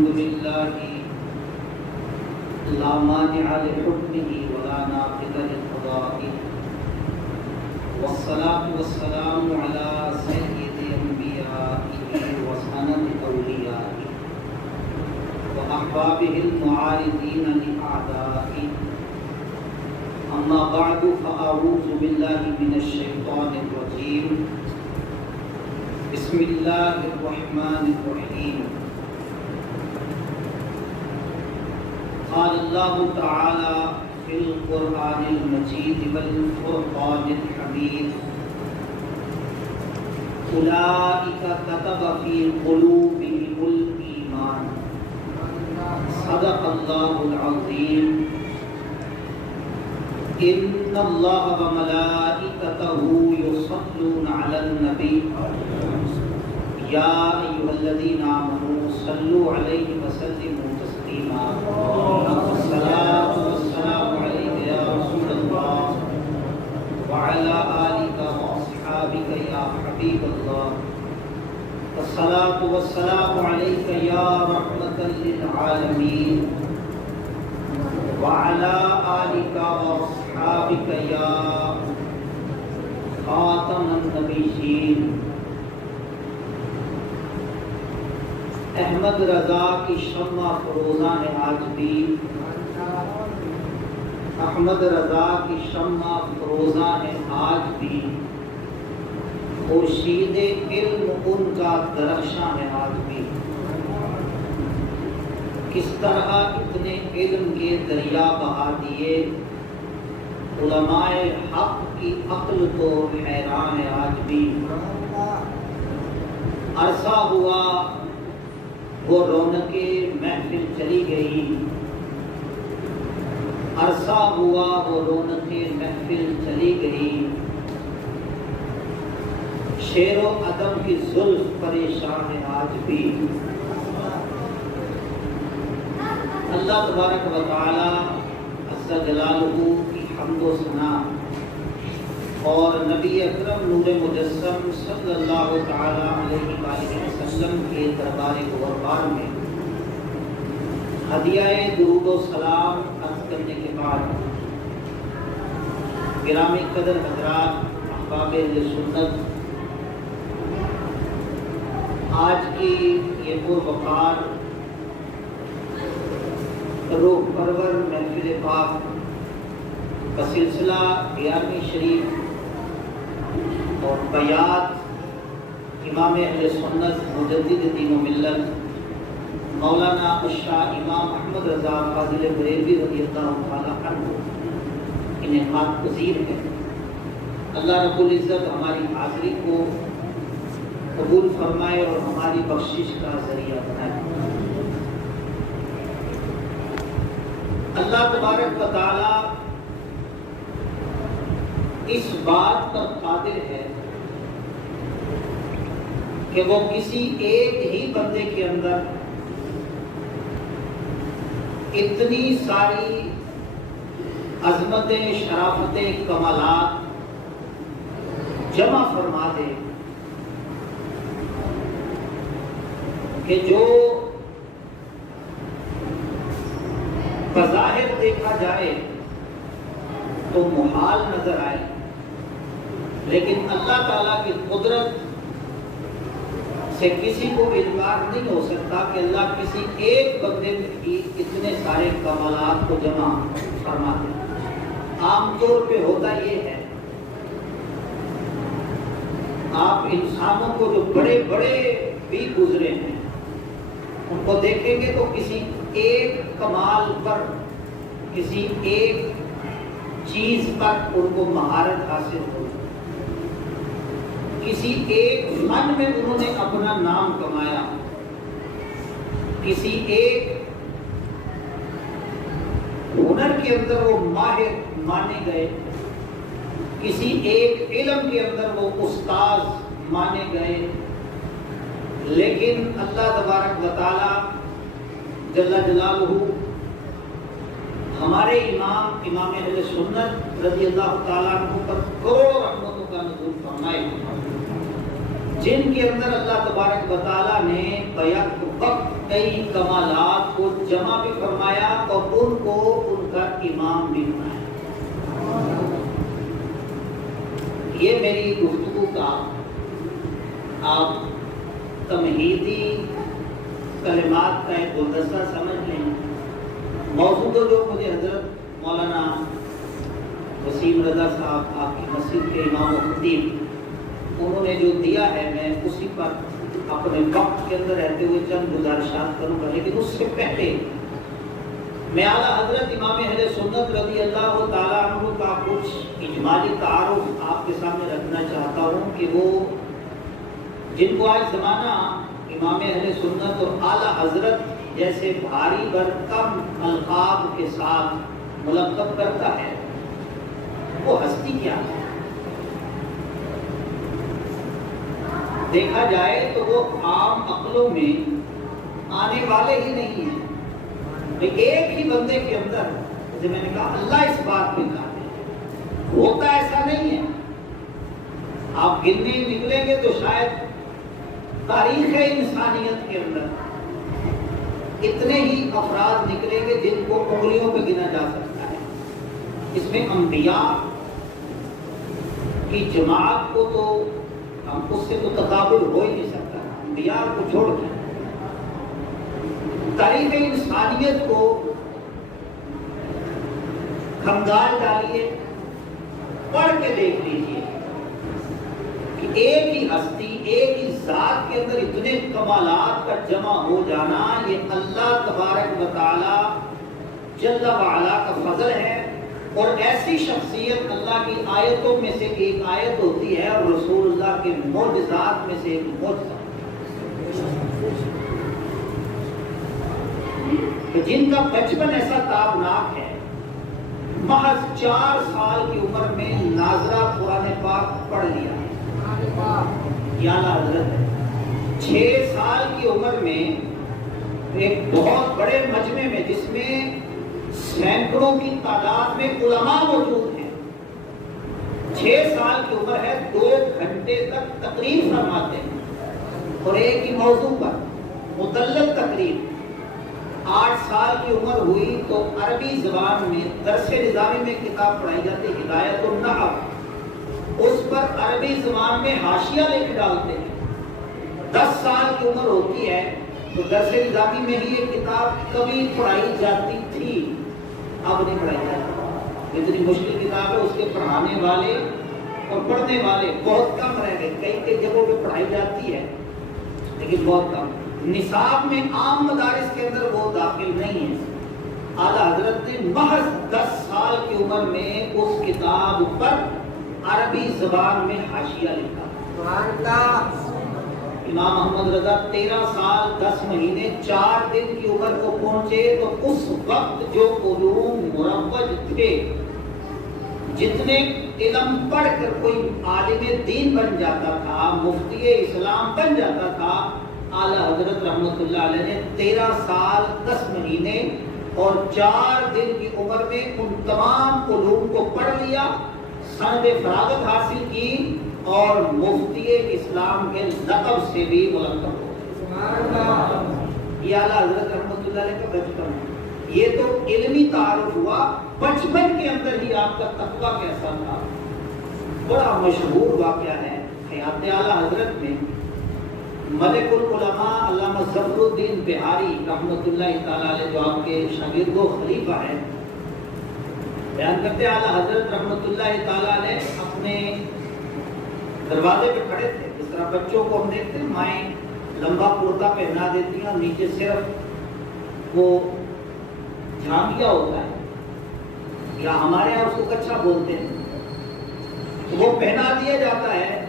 الحمد لله لا مانع لحكمه ولا ناقض لقضائه والصلاة والسلام على سيد أنبيائه وسند أوليائه وأحبابه المعارضين لأعدائه أما بعد فأعوذ بالله من الشيطان الرجيم بسم الله الرحمن الرحيم قال الله تعالى في القرآن المجيد والفرقان الحميد أولئك كتب في قلوبهم الإيمان صدق الله العظيم إن الله وملائكته يصلون على النبي يا أيها الذين آمنوا صلوا عليه وسلموا تسليما الصلاة والسلام عليك يا رسول الله وعلى آلك وأصحابك يا حبيب الله الصلاة والسلام عليك يا رحمة للعالمين وعلى آلك وأصحابك يا خاتم النبيين احمد رضا کی شمع فروزاں ہے آج بھی احمد رضا کی شمع فروزاں ہے آج بھی خورشید علم ان کا درخشاں ہے آج بھی کس طرح اتنے علم کے دریا بہا دیے علماء حق کی عقل تو حیران ہے آج بھی عرصہ ہوا وہ رونق محفل چلی گئی عرصہ ہوا وہ رونق محفل چلی گئی شعر و ادب کی زلف پریشان ہے آج بھی اللہ تبارک و تعالی عز جلالہ کی حمد و ثنا اور نبی اکرم نور مجسم صلی اللہ تعالی علیہ وآلہ وسلم کے دربار غربار میں ہدیہ درود و سلام عرض کرنے کے بعد گرامی قدر حضرات احباب اہل سنت آج کی یہ پروقار روح پرور محفل پاک کا سلسلہ 11ویں شریف اور بیات امام اہل سنت مجدد دین و ملت مولانا الشاہ امام احمد رضا فاضل بریلوی رضی اللہ تعالیٰ عنہ انعقاد پذیر ہے اللہ رب العزت ہماری حاضری کو قبول فرمائے اور ہماری بخشش کا ذریعہ بنائے اللہ تبارک و تعالی اس بات پر قادر ہے کہ وہ کسی ایک ہی بندے کے اندر اتنی ساری عظمتیں شرافتیں کمالات جمع فرما دے کہ جو بظاہر دیکھا جائے تو محال نظر آئے لیکن اللہ تعالیٰ کی قدرت سے کسی کو انکار نہیں ہو سکتا کہ اللہ کسی ایک بندے کی اتنے سارے کمالات کو جمع فرماتے ہیں عام طور پہ ہوتا یہ ہے آپ انسانوں کو جو بڑے بڑے بھی گزرے ہیں ان کو دیکھیں گے تو کسی ایک کمال پر کسی ایک چیز پر ان کو مہارت حاصل ہو کسی ایک فن میں انہوں نے اپنا نام کمایا کسی ایک ہنر کے اندر وہ ماہر مانے گئے کسی ایک علم کے اندر وہ استاذ مانے گئے لیکن اللہ تبارک و تعالی جل جلالہ ہمارے امام اہل سنت رضی اللہ تعالیٰ عنہ پر کروڑوں رحمتوں کا نزول فرمائے جن کے اندر اللہ تبارک و تعالیٰ نے بیک وقت کئی کمالات کو جمع بھی فرمایا اور ان کو ان کا امام بھی بنایا۔ یہ میری گفتگو کا آپ تمہیدی کلمات کا ایک گلدستہ سمجھ لیں۔ موضوع تو جو مجھے حضرت مولانا وسیم رضا صاحب آپ کی مسجد کے امام و خطیب انہوں نے جو دیا ہے، میں اسی پر اپنے وقت کے اندر رہتے ہوئے چند گزارشات کروں گا، لیکن اس سے پہلے میں اعلیٰ حضرت امام اہل سنت رضی اللہ تعالیٰ عنہ کا کچھ اجمالی تعارف آپ کے سامنے رکھنا چاہتا ہوں کہ وہ جن کو آج زمانہ امام اہل سنت اور اعلیٰ حضرت جیسے بھاری بھرکم القاب کے ساتھ ملقب کرتا ہے، وہ ہستی کیا ہے؟ دیکھا جائے تو وہ عام عقلوں میں آنے والے ہی نہیں ہیں۔ ایک ہی بندے کے اندر، جیسے میں نے کہا، اللہ اس بات پہ قادر ہے، ہوتا ایسا نہیں ہے۔ آپ گننے نکلیں گے تو شاید تاریخ انسانیت کے اندر اتنے ہی افراد نکلیں گے جن کو انگلیوں پہ گنا جا سکتا ہے۔ اس میں انبیاء کی جماعت کو تو ہم اس سے تو تقابل ہو ہی نہیں سکتا، انبیاء کو چھوڑ کے تاریخ انسانیت کو کھنگال ڈالیے، پڑھ کے دیکھ لیجیے کہ ایک ہی ہستی، ایک ہی ذات کے اندر اتنے کمالات کا جمع ہو جانا، یہ اللہ تبارک و تعالی جل وعلا کا فضل ہے۔ اور ایسی شخصیت اللہ کی آیتوں میں سے ایک آیت ہوتی ہے اور رسول اللہ کے معجزات میں سے ایک معجزہ، کہ جن کا بچپن ایسا تابناک ہے، محض 4 سال کی عمر میں ناظرہ قرآن پاک پڑھ لیا یا حضرت ہے۔ 6 سال کی عمر میں ایک بہت بڑے مجمع میں، جس میں سینکڑوں کی تعداد میں علماء موجود ہیں، 6 سال کی عمر ہے، 2 گھنٹے تک تقریر فرماتے ہیں اور ایک ہی موضوع پر مدلل تقریر۔ 8 سال کی عمر ہوئی تو عربی زبان میں درس نظامی میں کتاب پڑھائی جاتی ہے، ہدایت النحو، اس پر عربی زبان میں حاشیہ لکھ ڈالتے ہیں۔ 10 سال کی عمر ہوتی ہے تو درس نظامی میں ہی یہ کتاب کبھی پڑھائی جاتی تھی، اب نہیں پڑھائی جاتی۔ اتنی مشکل کتاب ہے، اس کے پڑھانے والے اور پڑھنے والے بہت کم رہ گئے۔ کئی جگہوں پہ پڑھائی جاتی ہے لیکن بہت کم، نصاب میں عام مدارس کے اندر وہ داخل نہیں ہے۔ اعلیٰ حضرت نے محض 10 سال کی عمر میں اس کتاب پر عربی زبان میں حاشیہ لکھا۔ امام محمد رضا 13 سال 10 مہینے 4 دن کی عمر کو پہنچے تو اس وقت جو علوم مروج تھے، جتنے علم پڑھ کر کوئی عالم دین بن جاتا تھا، مفتی اسلام بن جاتا تھا، اعلیٰ حضرت رحمۃ اللہ علیہ نے 13 سال 10 مہینے اور 4 دن کی عمر میں ان تمام علوم کو پڑھ لیا، سند فراغت حاصل کی اور مفتی اسلام کے لقب سے بھی ملقب ہو۔ یہ اعلیٰ حضرت رحمۃ اللہ علیہ کا بچپن ہے۔ یہ تو علمی تعارف ہوا، بچپن کے اندر ہی آپ کا تقویٰ کیسا تھا۔ بڑا مشہور واقعہ ہے حیات اعلیٰ حضرت میں، ملک العلماء علامہ ظفر الدین بہاری رحمۃ اللہ تعالیٰ علیہ، جو آپ کے شاگرد و خلیفہ ہیں، بیان کرتے ہیں اعلیٰ حضرت رحمۃ اللہ تعالیٰ علیہ اپنے دروازے پہ کھڑے تھے۔ جس طرح بچوں کو ہم دیکھتے ہیں، مائیں لمبا کرتا پہنا دیتی ہیں اور نیچے صرف وہ جھانکیا ہوتا ہے، یا ہمارے یہاں اس کو کچھا بولتے ہیں، تو وہ پہنا دیا جاتا ہے۔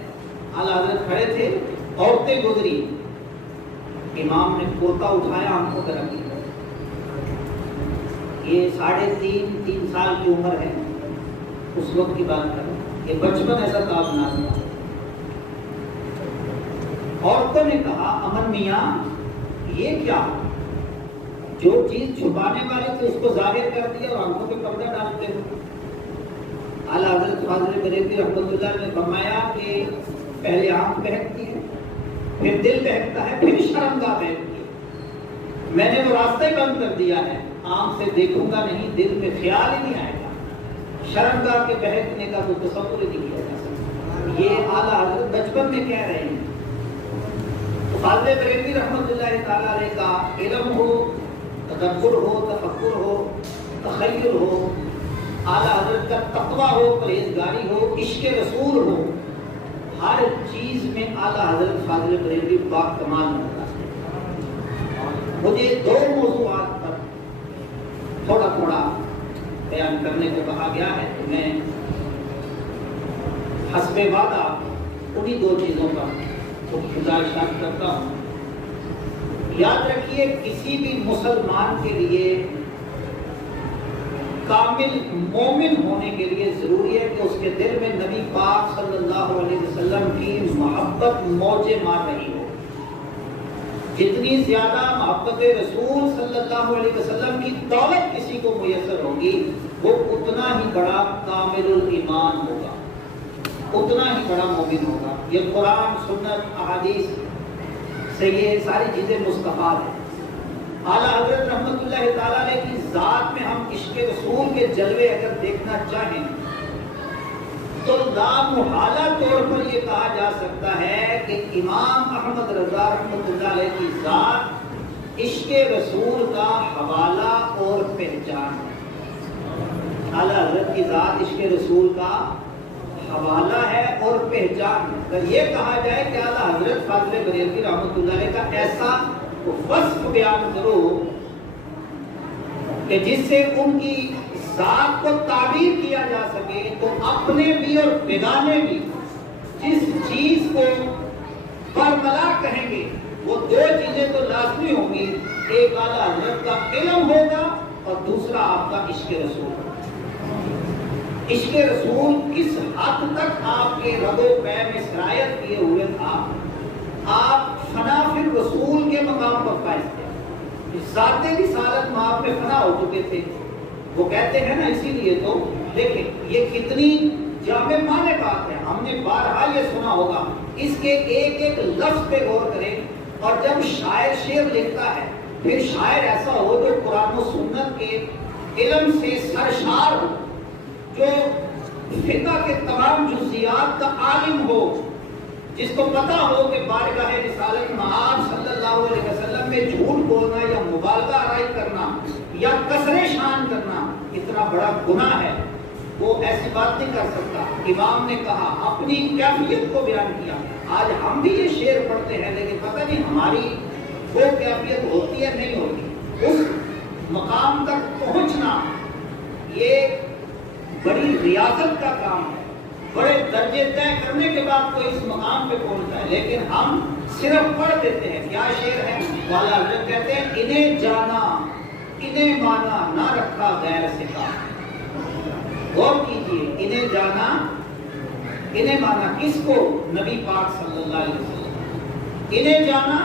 اعلیٰ حضرت کھڑے تھے، عورتیں گزری، امام نے کرتا اٹھایا، آنکھوں پہ رکھ دیا۔ یہ 3.5 سال کی عمر ہے، اس وقت کی بات کریں، یہ بچپن ایسا تابناک تھا۔ عورتوں نے کہا، امن میاں یہ کیا، جو چیز چھپانے والی تھی اس کو ظاہر کر دیا اور آنکھوں پہ پردہ ڈالتے ہو۔ اعلیٰ حضرت فاضل بریلوی رحمۃ اللہ نے فرمایا کہ پہلے آنکھ بہکتی ہے، پھر دل بہکتا ہے، پھر شرمگاہ بہکتی ہے۔ میں نے وہ راستہ ہی بند کر دیا ہے، آنکھ سے دیکھوں گا نہیں، دل میں خیال ہی نہیں آئے گا، شرمگاہ کے بہکنے کا تو تصور ہی نہیں کیا جا سکتا۔ یہ اعلیٰ حضرت بچپن میں کہہ رہے ہیں۔ تو فاضل بریلوی رحمۃ اللہ تعالیٰ علیہ کا علم ہو، تدبر ہو، تفکر ہو، تخیل ہو، اعلیٰ حضرت کا تقویٰ ہو، پرہیزگاری ہو، عشق رسول ہو، ہر چیز میں اعلیٰ حضرت فاضل بریلوی پاک کمال نظر آتے ہیں۔ مجھے دو موضوعات پر تھوڑا تھوڑا بیان کرنے کو کہا گیا ہے، تو میں حسب وعدہ انہی دو چیزوں کا گزارشات کرتا ہوں۔ یاد رکھیے، کسی بھی مسلمان کے لیے کامل مومن ہونے کے لیے ضروری ہے کہ اس کے دل میں نبی پاک صلی اللہ علیہ وسلم کی محبت موجیں مار رہی ہو۔ جتنی زیادہ محبت رسول صلی اللہ علیہ وسلم کی دولت کسی کو میسر ہوگی، وہ اتنا ہی بڑا کامل الایمان ہوگا، اتنا ہی بڑا مومن ہوگا۔ یہ قرآن، سنت، احادیث سے یہ ساری چیزیں مستفاد ہیں۔ اعلیٰ حضرت رحمۃ اللہ تعالیٰ علیہ کی ذات میں ہم عشق رسول کے جلوے اگر دیکھنا چاہیں تو لامحالہ طور پر یہ کہا جا سکتا ہے کہ امام احمد رضا رحمۃ اللہ علیہ کی ذات عشق رسول کا حوالہ اور پہچان ہے۔ اعلیٰ حضرت کی ذات عشق رسول کا حوالہ ہے اور پہچان ہے۔ اگر یہ کہا جائے کہ اعلیٰ حضرت فاضل بریلوی رحمۃ اللہ علیہ کا ایسا وصف بیان کرو کہ جس سے ان کی ذات کو تعبیر کیا جا سکے، تو اپنے بھی اور بیگانے بھی جس چیز کو برملا کہیں گے وہ دو چیزیں تو لازمی ہوں گی، ایک اعلیٰ حضرت کا علم ہوگا اور دوسرا آپ کا عشق رسول ہوگا۔ عشق رسول کس حد تک آپ کے رگ و پے میں سرایت کیے ہوئے تھا، آپ فنا فی الرسول کے مقام پر فائز تھے، ذات رسالت میں آپ میں فنا ہو چکے تھے۔ وہ کہتے ہیں نا، اسی لیے تو دیکھیں یہ کتنی جامع معنی بات ہے، ہم نے بارہا یہ سنا ہوگا، اس کے ایک ایک لفظ پہ غور کریں۔ اور جب شاعر شعر لکھتا ہے، پھر شاعر ایسا ہو جو قرآن و سنت کے علم سے سرشار ہو، جو فقہ کے تمام جزیات کا عالم ہو، جس کو پتا ہو کہ بارگاہ رسالت مآب صلی اللہ علیہ وسلم میں جھوٹ بولنا یا مبالغہ آرائی کرنا یا کسر شان کرنا اتنا بڑا گناہ ہے، وہ ایسی بات نہیں کر سکتا۔ امام نے کہا، اپنی کیفیت کو بیان کیا۔ آج ہم بھی یہ شعر پڑھتے ہیں، لیکن پتہ نہیں ہماری وہ کیفیت ہوتی ہے نہیں ہوتی۔ اس مقام تک پہنچنا یہ بڑی ریاضت کا کام ہے، بڑے درجے طے کرنے کے بعد کوئی اس مقام پہ پہنچتا ہے، لیکن ہم صرف پڑھ دیتے ہیں۔ کیا شعر ہے؟ والا حضرت کہتے ہیں، انہیں جانا انہیں مانا نہ رکھا غیر سے کام۔ غور کیجئے، انہیں جانا انہیں مانا، کس کو؟ نبی پاک صلی اللہ علیہ وسلم۔ انہیں جانا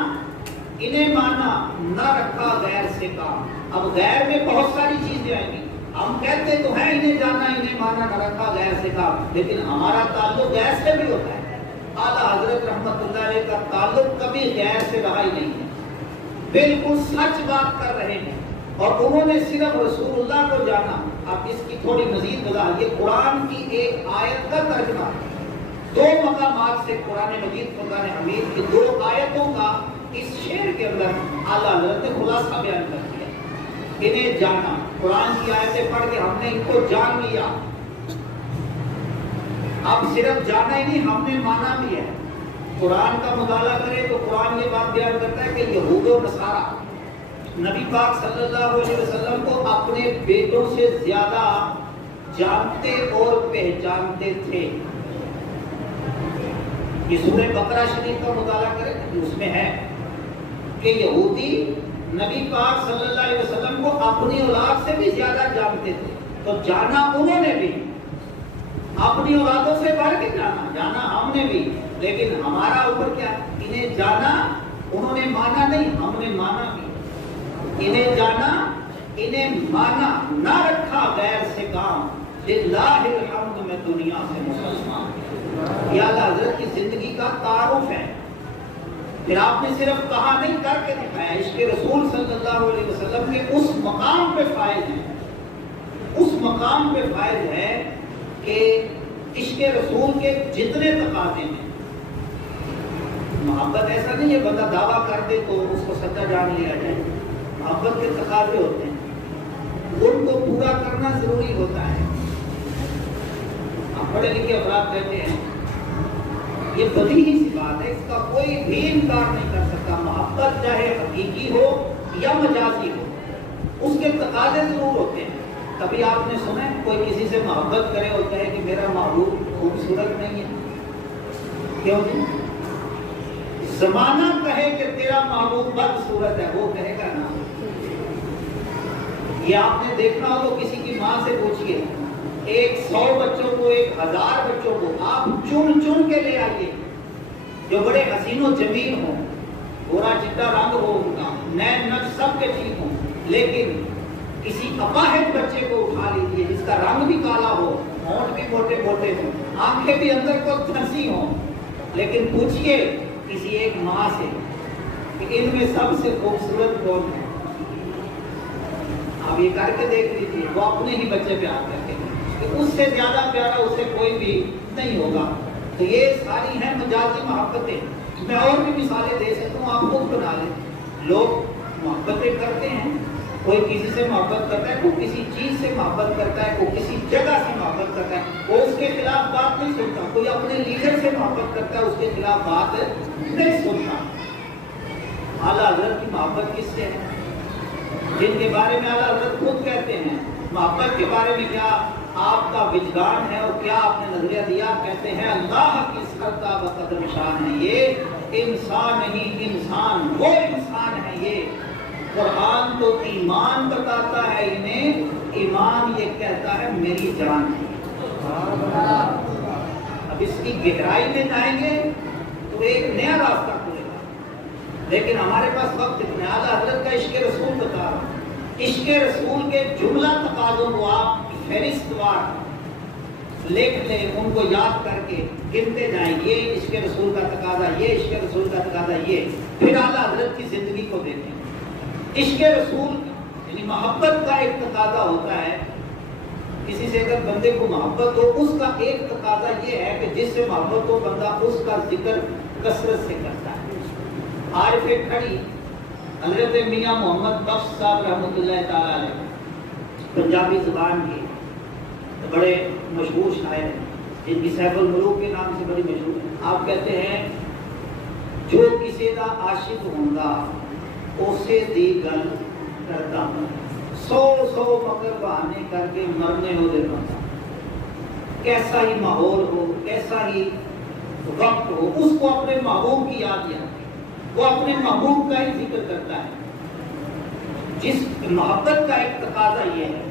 انہیں مانا نہ رکھا غیر سے کام۔ اب غیر میں بہت ساری چیزیں آئیں گی، ہم کہتے تو ہیں انہیں جانا انہیں مانا نہ رکھا غیر سے کام، لیکن ہمارا تعلق غیر سے بھی ہوتا ہے۔ اعلیٰ حضرت رحمۃ اللہ علیہ کا تعلق کبھی غیر سے رہا ہی نہیں ہے، بالکل سچ بات کر رہے ہیں، اور انہوں نے صرف رسول اللہ کو جانا۔ اب اس کی تھوڑی مزید وضاحت، یہ قرآن کی ایک آیت کا ترجمہ ہے، دو مقامات سے قرآن مجید فرقان حمید کی دو آیتوں کا اس شعر کے اندر اعلیٰ حضرت نے خلاصہ بیان کر دیا۔ انہیں جانا، قرآن کی آیتیں پڑھ کے ہم نے ان کو جان لیا، اب صرف جانا ہی نہیں، ہم نے مانا بھی ہے۔ قرآن کا مطالعہ کرے تو قرآن یہ بات بیان کرتا ہے کہ یہود و نصارہ نبی پاک صلی اللہ علیہ وسلم کو اپنے بیٹوں سے زیادہ جانتے اور پہچانتے تھے۔ یہ سورہ بقرہ شریف کا مطالعہ کرے، اس میں ہے کہ یہودی نبی پاک صلی اللہ علیہ وسلم کو اپنی اولاد سے بھی زیادہ جانتے تھے، تو جانا انہوں نے بھی، اپنی اولادوں سے بڑھ کے جانا ہم نے بھی، لیکن ہمارا اوپر کیا؟ انہیں جانا انہوں نے مانا نہیں، ہم نے مانا بھی۔ انہیں جانا انہیں مانا نہ رکھا غیر سے کام، للہ الحمد میں دنیا سے مسلمان۔ یہ اعلیٰ حضرت کی زندگی کا تعارف ہے، پھر آپ نے صرف کہا نہیں، کر کے دکھایا۔ عشق رسول صلی اللہ علیہ وسلم کے اس مقام پہ فائز ہیں، اس مقام پہ فائز ہے کہ عشق رسول کے جتنے تقاضے ہیں، محبت ایسا نہیں ہے بندہ دعویٰ کر دے تو اس کو سچا جان لیا جائے۔ محبت کے تقاضے ہوتے ہیں، ان کو پورا کرنا ضروری ہوتا ہے۔ آپ پڑھے لکھے افراد کہتے ہیں یہ بدیہی سی بات ہے، اس کا کوئی بھی انکار نہیں کر سکتا۔ محبت چاہے حقیقی ہو یا مجازی ہو، اس کے تقاضے ضرور ہوتے ہیں۔ کبھی آپ نے سنا ہے کوئی کسی سے محبت کرے ہوتا ہے کہ میرا محبوب خوبصورت نہیں ہے؟ کیوں نہیں؟ زمانہ کہے کہ تیرا محبوب بدصورت ہے، وہ کہے گا نا۔ یہ آپ نے دیکھا ہو تو کسی کی ماں سے پوچھئے، 100 بچوں کو 1000 بچوں کو آپ چن چن کے لے آئیے جو بڑے حسین و جمیل ہوں، گورا چٹا رنگ ہو ان کا، نین نقش سب کے ٹھیک ہوں، لیکن کسی اپاہج بچے کو اٹھا لیجیے جس کا رنگ بھی کالا ہو، ہونٹ بھی موٹے موٹے ہوں، آنکھیں بھی اندر کو دھنسی ہوں، لیکن پوچھئے کسی ایک ماں سے کہ ان میں سب سے خوبصورت کون ہے؟ آپ یہ کر کے دیکھ لیجیے، وہ اپنے ہی بچے پیار کرتے ہیں کہ اس سے زیادہ پیارا اسے کوئی بھی نہیں ہوگا۔ تو یہ ساری ہیں مجازی محبتیں۔ میں اور بھی مثالیں دے سکتا ہوں، آپ خود بنا لیں۔ لوگ محبتیں کرتے ہیں، کوئی کسی سے محبت کرتا ہے، کوئی کسی چیز سے محبت کرتا ہے، کوئی کسی جگہ سے محبت کرتا ہے، وہ اس کے خلاف بات نہیں سنتا۔ کوئی اپنے لیڈر سے محبت کرتا ہے، اس کے خلاف بات نہیں سنتا۔ اعلیٰ حضرت کی محبت کس سے ہے؟ جن کے بارے میں اعلیٰ حضرت خود کہتے ہیں محبت کے بارے میں کیا آپ کا وجدان ہے اور کیا آپ نے نظریہ دیا؟ کہتے ہیں اللہ کی سرتا بقدر شان ہے، یہ انسان نہیں انسان، وہ انسان ہے یہ۔ قرآن تو ایمان بتاتا ہے انہیں، ایمان یہ کہتا ہے میری جان ہے۔ اب اس کی گہرائی میں جائیں گے تو ایک نیا راستہ کھلے گا، لیکن ہمارے پاس وقت اتنا۔ اعلیٰ حضرت کا عشق رسول بتا رہا ہوں، عشق رسول کے جملہ تقاضوں کو آپ فہرست وار لکھ لیں، ان کو یاد کر کے گنتے جائیں، یہ عشق رسول کا تقاضا، یہ عشق رسول کا تقاضا، یہ پھر اعلیٰ حضرت کی زندگی کو دیکھیں۔ عشق رسول یعنی محبت کا ایک تقاضا ہوتا ہے، کسی سے اگر بندے کو محبت ہو اس کا ایک تقاضا یہ ہے کہ جس سے محبت ہو بندہ اس کا ذکر کثرت سے کرتا ہے۔ عارف کھڑی حضرت میاں محمد بخش صاحب رحمۃ اللہ تعالی علیہ، پنجابی زبان کے بڑے مشہور شاعر ہیں، جن کی سیف الملوک کے نام سے بڑی مشہور ہے۔ آپ کہتے ہیں جو کسی دا عاشق ہوندا اسے دی گل کرتا، 100 مگر بہانے کر کے مرنے ہو دے بندہ، کیسا ہی ماحول ہو، کیسا ہی وقت ہو، اس کو اپنے محبوب کی یاد آتی، وہ اپنے محبوب کا ہی ذکر کرتا ہے۔ جس محبت کا ایک تقاضا یہ ہے،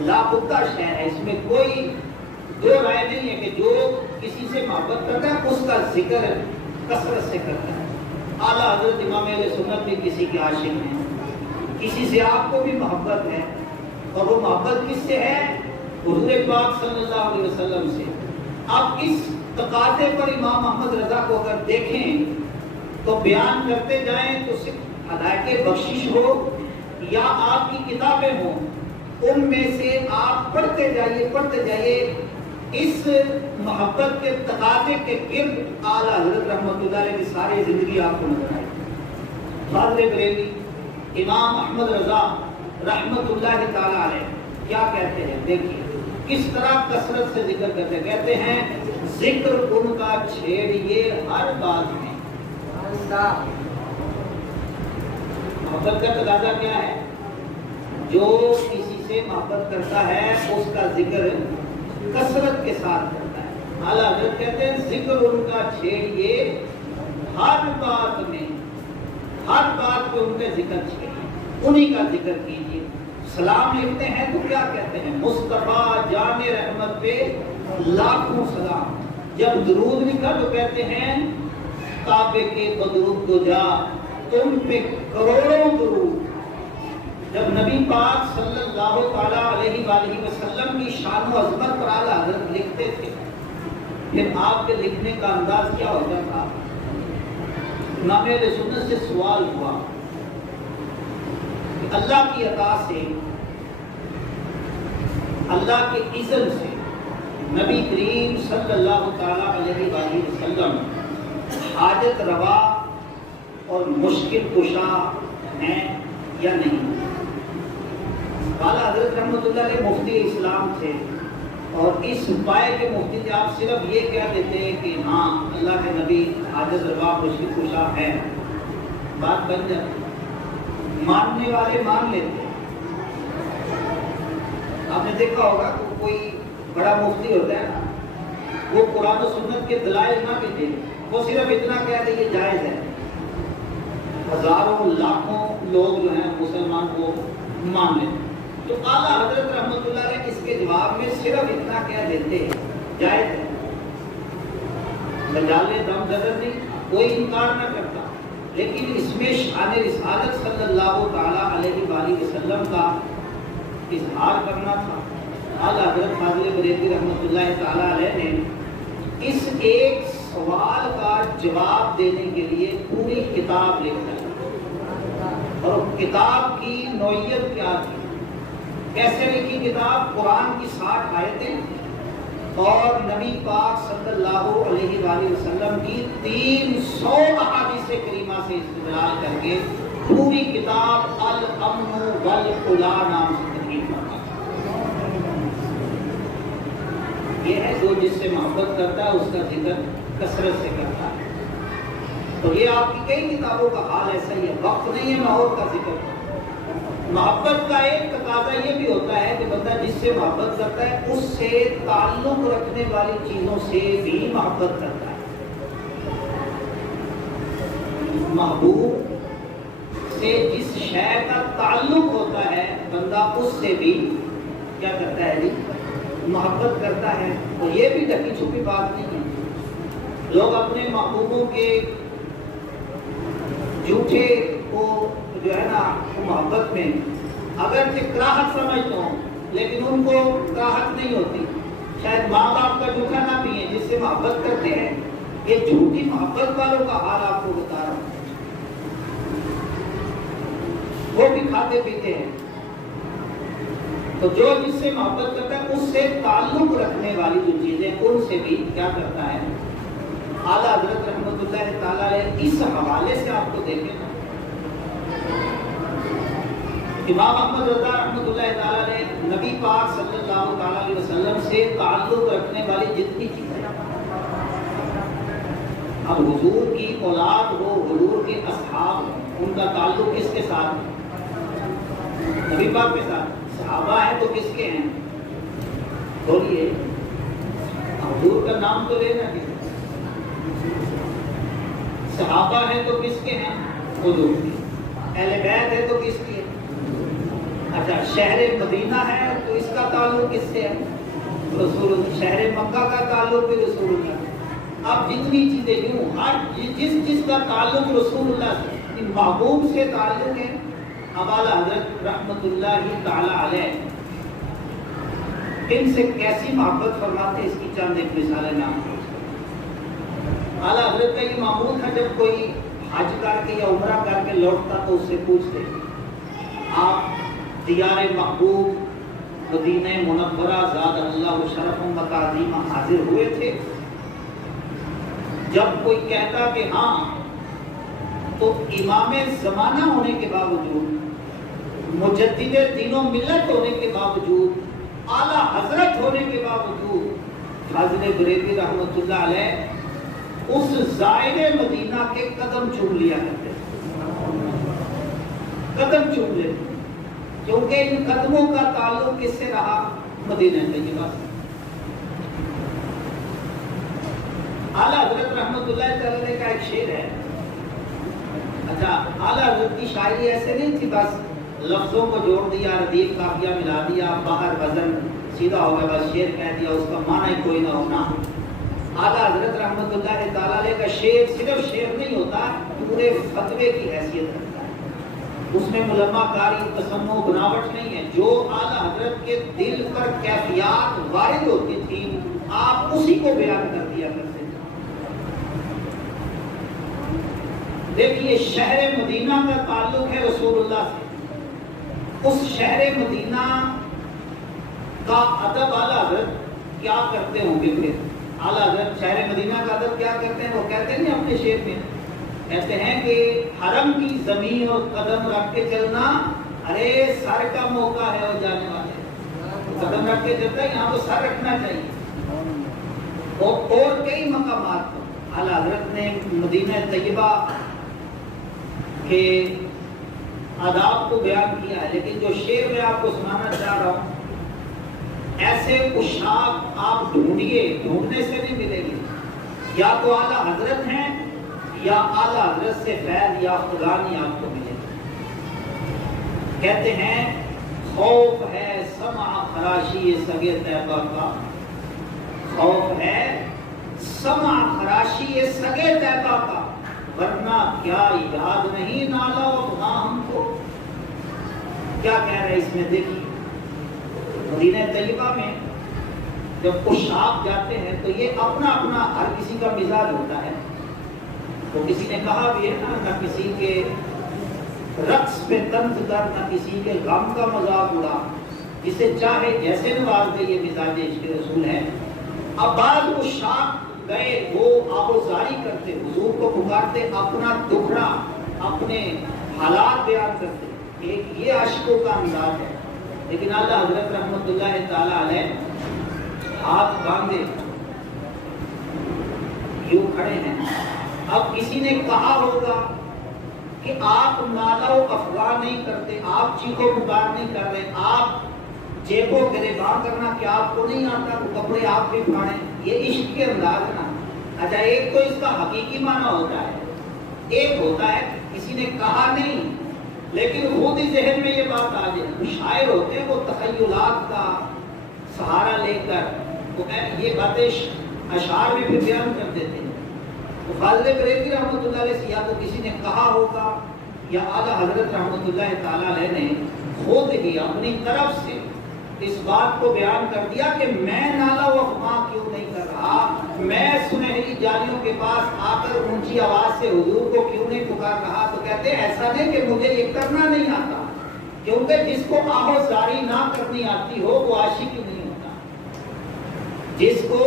لاپتہ شے ہے، اس میں کوئی دو رائے نہیں ہے کہ جو کسی سے محبت کرتا ہے اس کا ذکر کثرت سے کرتا ہے۔ اعلیٰ حضرت امام اہل سنت بھی کسی کے عاشق ہیں، کسی سے آپ کو بھی محبت ہے، اور وہ محبت کس سے ہے؟ حضور پاک صلی اللہ علیہ وسلم سے۔ آپ اس تقاضے پر امام احمد رضا کو اگر دیکھیں تو بیان کرتے جائیں تو صرف ہدایت بخشش ہو یا آپ کی کتابیں ہوں، ان میں سے آپ پڑھتے جائیے اس محبت کے تقاضے کے گرد اعلیٰ حضرت رحمۃ اللہ علیہ کی ساری زندگی آپ کو نظر آئے۔ فاضل بریلوی امام احمد رضا رحمۃ اللہ تعالی علیہ کیا کہتے ہیں؟ دیکھیے کس طرح کثرت سے ذکر کرتے ہیں۔ کہتے ہیں ذکر ان کا چھیڑیے ہر بات میں۔ محبت کا تقاضا کیا ہے؟ جو کسی سے محبت کرتا ہے اس کا ذکر کثرت کے ساتھ کرتا ہے۔ اعلیٰ حضرت کہتے ہیں ذکر ان کا چھیڑیے ہر بات میں، ہر بات پہ ان کے ذکر چھیڑیے، انہی کا ذکر کیجیے۔ سلام لکھتے ہیں تو کیا کہتے ہیں؟ مصطفیٰ جان رحمت پہ لاکھوں سلام۔ جب درود لکھا تو کہتے ہیں کعبے کے بدرود کو جا تم پہ کروڑوں درود۔ جب نبی پاک صلی اللہ تعالیٰ علیہ وآلہ وسلم کی شان و عظمت پر اعلیٰ حضرت لکھتے تھے، پھر آپ کے لکھنے کا انداز کیا ہوتا تھا؟ امام اہل سنت سے سوال ہوا کہ اللہ کی عطا سے، اللہ کے اذن سے نبی کریم صلی اللہ تعالی علیہ وآلہ وسلم حاجت روا اور مشکل کشا ہیں یا نہیں؟ بالا حضرت رحمۃ اللہ علیہ مفتی اسلام تھے، اور اس پائے کے مفتی سے آپ صرف یہ کہہ دیتے ہیں کہ ہاں اللہ کے نبی حاجت روا مشکل کشا ہے، بات بن جاتی، ماننے والے مان لیتے ہیں۔ آپ نے دیکھا ہوگا کہ کوئی بڑا مفتی ہوتا ہے نا، وہ قرآن و سنت کے دلائل نہ بھی دے، وہ صرف اتنا کہہ دے یہ جائز ہے، ہزاروں لاکھوں لوگ جو ہیں مسلمان وہ مان لیتے۔ تو اعلیٰ حضرت رحمۃ اللہ علیہ اس کے جواب میں صرف اتنا کہہ دیتے ہیں جائز ہے، مجال دم زدر نہیں، کوئی انکار نہ کرتا، لیکن اس میں شان رسالت صلی اللہ تعالی علیہ وآلہ وسلم کا اظہار کرنا تھا۔ اعلیٰ حضرت فاضل بریلوی رحمۃ اللہ تعالی علیہ نے اس ایک سوال کا جواب دینے کے لیے پوری کتاب لکھی، اور کتاب کی نوعیت کیا تھی، کیسے لکھی کتاب؟ قرآن کی 60 آیتیں اور نبی پاک صلی اللہ علیہ وآلہ وسلم کی 300 احادیث کریمہ سے استدلال کر کے پوری کتاب الامن والخلا نام سے تحریر کرنا۔ یہ ہے جو جس سے محبت کرتا ہے اس کا ذکر کثرت سے کرتا ہے، اور یہ آپ کی کئی کتابوں کا حال ایسا ہی ہے، وقت نہیں ہے ماحول کا ذکر کرنا۔ محبت کا ایک تقاضا یہ بھی ہوتا ہے کہ بندہ جس سے محبت کرتا ہے اس سے تعلق رکھنے والی چیزوں سے بھی محبت کرتا ہے۔ محبوب سے جس شے کا تعلق ہوتا ہے بندہ اس سے بھی کیا کرتا ہے جی؟ محبت کرتا ہے۔ اور یہ بھی ڈھکی چھپی بات نہیں ہے، لوگ اپنے محبوبوں کے جھوٹے کو جو ہے نا محبت میں اگر کراہت سمجھتے ہوں، لیکن ان کو کراہت نہیں ہوتی، شاید ماں باپ کا جھوٹا نہ بھی ہے جس سے محبت کرتے ہیں۔ یہ جھوٹی محبت والوں کا حال آپ کو بتا رہا ہوں، وہ بھی کھاتے پیتے ہیں۔ تو جو جس سے محبت کرتا ہے اس سے تعلق رکھنے والی جو چیزیں ان سے بھی کیا کرتا ہے۔ اعلیٰ حضرت رحمۃ اللہ تعالیٰ علیہ اس حوالے سے آپ کو دیکھیں نا، امام احمد رضا رحمۃ اللہ تعالیٰ علیہ نبی پاک صلی اللہ تعالیٰ علیہ وسلم سے تعلق رکھنے والی جتنی چیزیں، اب حضور کی اولاد ہو، حضور کے اصحاب ہو، ان کا تعلق کس کے ساتھ؟ نبی پاک کے ساتھ۔ صحابہ ہیں تو کس کے ہیں؟ بولیے، حضور کا نام تو لینا کس؟ صحابہ ہیں تو کس کے ہیں؟ حضور کے۔ اہل بیت ہے تو کس کی ہے؟ اچھا، شہر مدینہ ہے تو اس کا تعلق کس سے ہے؟ رسول اللہ۔ شہر مکہ کا تعلق بھی رسول اللہ۔ اب جتنی چیزیں یوں ہر جس کا تعلق رسول اللہ سے، محبوب سے تعلق ہے۔ اب اعلیٰ حضرت رحمۃ اللہ تعالی علیہ ان سے کیسی محبت فرماتے، اس کی چند ایک مثالیں نام ہیں۔ اعلیٰ حضرت کا یہ معمول تھا جب کوئی حج کر کے یا عمرہ کر کے لوٹتا تو اس سے پوچھتے، آپ دیار محبوب مدینہ منورہ زاد اللہ شرف و تعظیم حاضر ہوئے تھے؟ جب کوئی کہتا کہ ہاں، تو امام زمانہ ہونے کے باوجود، مجدد دین و ملت ہونے کے باوجود، اعلیٰ حضرت ہونے کے باوجود، فاضل بریلوی رحمۃ اللہ علیہ اس زائر مدینہ کے قدم چوم لیا کرتے، قدم چوم لیتے، کیونکہ ان قدموں کا تعلق کس سے رہا؟ مدینہ طیبہ سے۔ اعلیٰ حضرت رحمۃ اللہ تعالی کا ایک شعر ہے، اچھا اعلیٰ حضرت کی شاعری ایسے نہیں تھی بس لفظوں کو جوڑ دیا، ردیف قافیہ ملا دیا، باہر وزن سیدھا ہو گیا، بس شعر کہہ دیا، اس کا معنی کوئی نہ ہونا۔ اعلیٰ حضرت رحمۃ اللہ تعالی علیہ کا شعر صرف شعر نہیں ہوتا، پورے فتوے کی حیثیت رکھتا ہے، اس میں ملمہ کاری، تسمع، بناوٹ نہیں ہے۔ جو اعلیٰ حضرت کے دل پر کیفیات وارد ہوتی تھی آپ اسی کو بیان کر دیا کرتے تھے۔ دیکھیے شہر مدینہ کا تعلق ہے رسول اللہ سے. اس شہر مدینہ کا ادب اعلیٰ حضرت کیا کرتے ہوں گے؟ پھر اعلیٰ حضرت شہر مدینہ کا ادب کیا کرتے ہیں؟ وہ کہتے ہیں اپنے شعر میں کہتے ہیں کہ حرم کی زمین اور قدم رکھ کے چلنا، ارے سر کا موقع ہے وہ جانے والے، قدم رکھ کے چلتا ہے، یہاں تو سر رکھنا چاہیے. اور کئی مقامات پر اعلیٰ حضرت نے مدینہ طیبہ کے آداب کو بیان کیا ہے. لیکن جو شعر میں آپ کو سنانا چاہ رہا ہوں، ایسے پوشاک آپ ڈھونڈیے، ڈھونڈنے سے نہیں ملے گی. یا تو اعلیٰ حضرت ہیں یا اعلیٰ حضرت سے فیض یا خدانی آپ کو ملے گی. کہتے ہیں خوف ہے سمع خراشی سگے طیبہ کا، خوف ہے سمع خراشی سگے طیبہ کا، ورنہ کیا یاد نہیں نالا افغاں ہم کو. کیا کہہ رہے اس میں؟ دیکھیے مدینہ طیبہ میں جب پوشاک جاتے ہیں تو یہ اپنا اپنا ہر کسی کا مزاج ہوتا ہے. تو کسی نے کہا بھی ہے نا، نہ کسی کے رقص پہ طنز کر، نہ کسی کے غم کا مذاق اڑا، جسے چاہے جیسے نواز دے، یہ مزاج عشق رسول ہے. اب بعض پوشاک گئے وہ آبوزاری کرتے، حضور کو پکارتے، اپنا دکھڑا اپنے حالات بیان کرتے. ایک یہ عاشقوں کا انداز ہے. لیکن اعلیٰ حضرت رحمت اللہ تعالی علیہ ہاتھ باندھے یوں کھڑے ہیں. اب کسی نے کہا ہوگا کہ آپ نالا و افواہ نہیں کرتے، آپ چیخو پکار نہیں کر رہے، آپ جیبوں گریباں کرنا کیا آپ کو نہیں آتا؟ وہ کپڑے آپ بھی پھاڑیں، یہ عشق کے انداز نا. اچھا ایک تو اس کا حقیقی معنی ہوتا ہے، ایک ہوتا ہے کسی نے کہا نہیں لیکن خود ہی ذہن میں یہ بات آ جائے. شاعر ہوتے ہیں وہ تخیلات کا سہارا لے کر وہ یہ باتیں اشعار میں بھی بیان کر دیتے ہیں. تو فاضل بریلوی رحمۃ اللہ علیہ سے یا تو کسی نے کہا ہوگا یا اعلیٰ حضرت رحمۃ اللہ تعالی علیہ نے خود ہی اپنی طرف سے اس بات کو بیان کر دیا کہ میں نالا و افواہ کیوں نہیں کر رہا، میں سنہری جالیوں کے پاس آ کر اونچی آواز سے حضور کو کیوں نہیں پکار رہا. تو کہتے ہیں ایسا نہیں کہ مجھے یہ کرنا نہیں آتا، کیونکہ جس کو آہوزاری نہ کرنی آتی ہو وہ عاشق ہی نہیں ہوتا. جس کو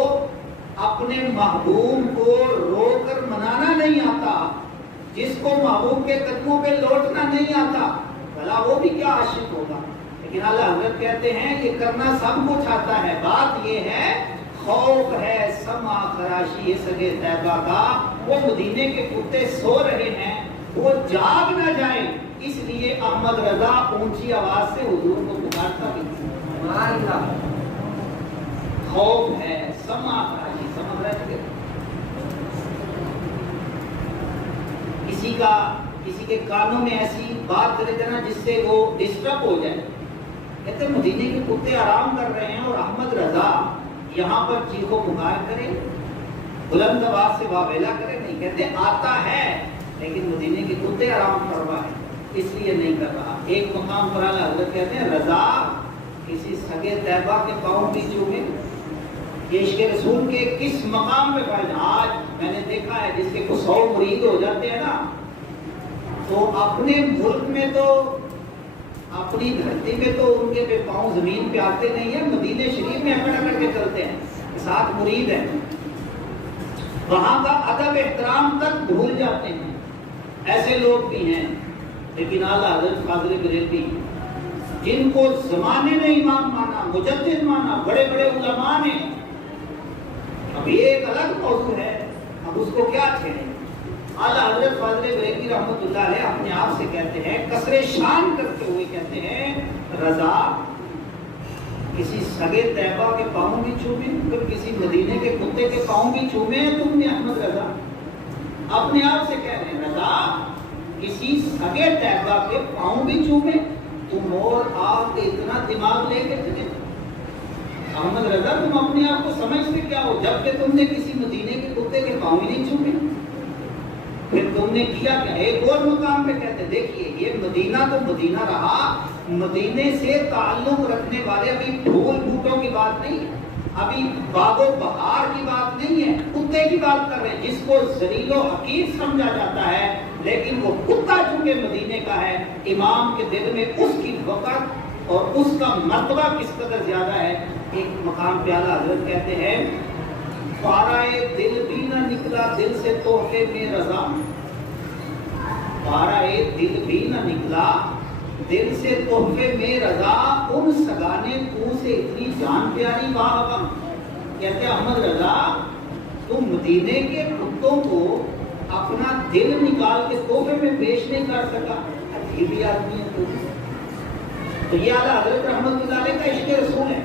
اپنے محبوب کو رو کر منانا نہیں آتا، جس کو محبوب کے قدموں پہ لوٹنا نہیں آتا، بھلا وہ بھی کیا عاشق ہوگا. لیکن اعلیٰ حضرت کہتے ہیں یہ کرنا سب کچھ آتا ہے، بات یہ ہے خوف ہے سمع خراشی سگے طیبہ کا. وہ مدینے کے کتے سو رہے ہیں، وہ جاگ نہ جائیں، اس لیے احمد رضا اونچی آواز سے حضور کو پکارتا بھی. خوف ہے سمع خراشی، سمجھ رہے کسی کے کانوں میں ایسی بات کرے دینا جس سے وہ ڈسٹرب ہو جائے. کہتے ہیں مدینے کے کتے آرام کر رہے ہیں اور احمد رضا یہاں پر چیخو پکار کرے، بلند آواز سے واویلا کرے. نہیں، کہتے آتا ہے لیکن مدینے کے کتے آرام فرما ہے اس لیے نہیں کر رہا. ایک مقام پر اعلیٰ حضرت کہتے ہیں رضا کسی سگے طیبہ کے پاؤں بھی چومے. یہ عشق رسول کے کس مقام پہ پائے. آج میں نے دیکھا ہے جس کے 100 مرید ہو جاتے ہیں نا، تو اپنے ملک میں تو اپنی دھرتی میں تو ان کے پہ پاؤں زمین پہ آتے نہیں ہیں، مدینہ شریف میں اکڑ اکڑ کے چلتے ہیں، ساتھ مرید ہیں، وہاں کا ادب احترام تک بھول جاتے ہیں. ایسے لوگ بھی ہیں. لیکن اعلیٰ حضرت فاضل بریلوی جن کو زمانے نے امام مانا، مجدد مانا، بڑے بڑے علماء نے، اب یہ ایک الگ موضوع ہے، اب اس کو کیا چھیڑیں. اعلیٰ حضرت فاضل بریلوی رحمۃ اللہ علیہ اپنے آپ سے کہتے ہیں، کسر شان کرتے ہوئے کہتے ہیں رضا کسی سگے طیبہ کے پاؤں بھی چومے، پھر کسی مدینے کے کتے کے پاؤں بھی چومے تم نے احمد رضا. اپنے آپ سے کہہ رہے ہیں رضا کسی سگے طیبہ کے پاؤں بھی چومے. تم اور آپ اتنا دماغ لے کے چلے احمد رضا، تم اپنے آپ کو سمجھتے کیا ہو جب کہ تم نے کسی مدینے کے کتے کے پاؤں ہی نہیں چومے. پھر تم نے کیا کیا؟ ایک اور مقام پہ کہتے دیکھیے یہ مدینہ تو مدینہ رہا، مدینے سے تعلق رکھنے والے ابھی پھول بوٹوں کی بات نہیں ہے. ابھی باغ و بہار کی بات نہیں ہے، کتے کی بات کر رہے ہیں جس کو ذلیل و حقیر سمجھا جاتا ہے، لیکن وہ کتا چونکہ مدینے کا ہے، امام کے دل میں اس کی وقت اور اس کا مرتبہ کس قدر زیادہ ہے۔ ایک مقام پہ اعلیٰ حضرت کہتے ہیں پارائے دل بھی نہ نکلا دل سے تحفے میں رضا، پارائے دل بھی نہ نکلا دل سے تحفے میں رضا، ان سگانے کو سے اتنی جان پیاری باہم۔ کہتے احمد رضا تم مدینے کے کتوں کو اپنا دل نکال کے تحفے میں پیش نہیں کر سکا، عجیب ہی آدمی ہے تو یہ اعلیٰ حضرت رحمت اللہ علیہ کا عشق رسول ہے۔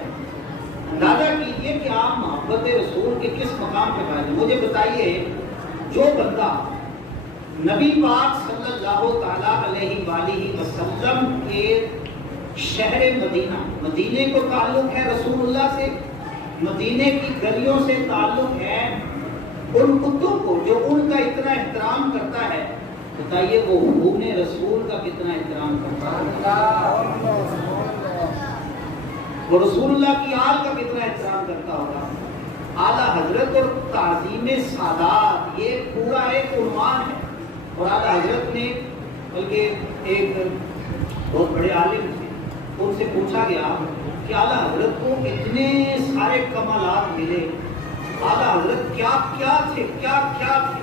اندازہ کیجئے کہ آپ محبت رسول کے کس مقام پہ پائے۔ مجھے بتائیے جو بندہ نبی پاک صلی اللہ تعالیٰ علیہ وآلہ وسلم کے شہر مدینہ، مدینے کو تعلق ہے رسول اللہ سے، مدینے کی گلیوں سے تعلق ہے، ان کتوں کو جو ان کا اتنا احترام کرتا ہے، بتائیے وہ خون رسول کا کتنا احترام کرتا ہے، وہ رسول اللہ کی آل کا کتنا احترام کرتا ہوگا۔ اعلیٰ حضرت اور تعظیم سادات یہ پورا ایک عنوان ہے۔ اور اعلیٰ حضرت نے بلکہ ایک بہت بڑے عالم تھے، ان سے پوچھا گیا کہ اعلیٰ حضرت کو اتنے سارے کمالات ملے، اعلیٰ حضرت کیا کیا تھے، کیا کیا تھے؟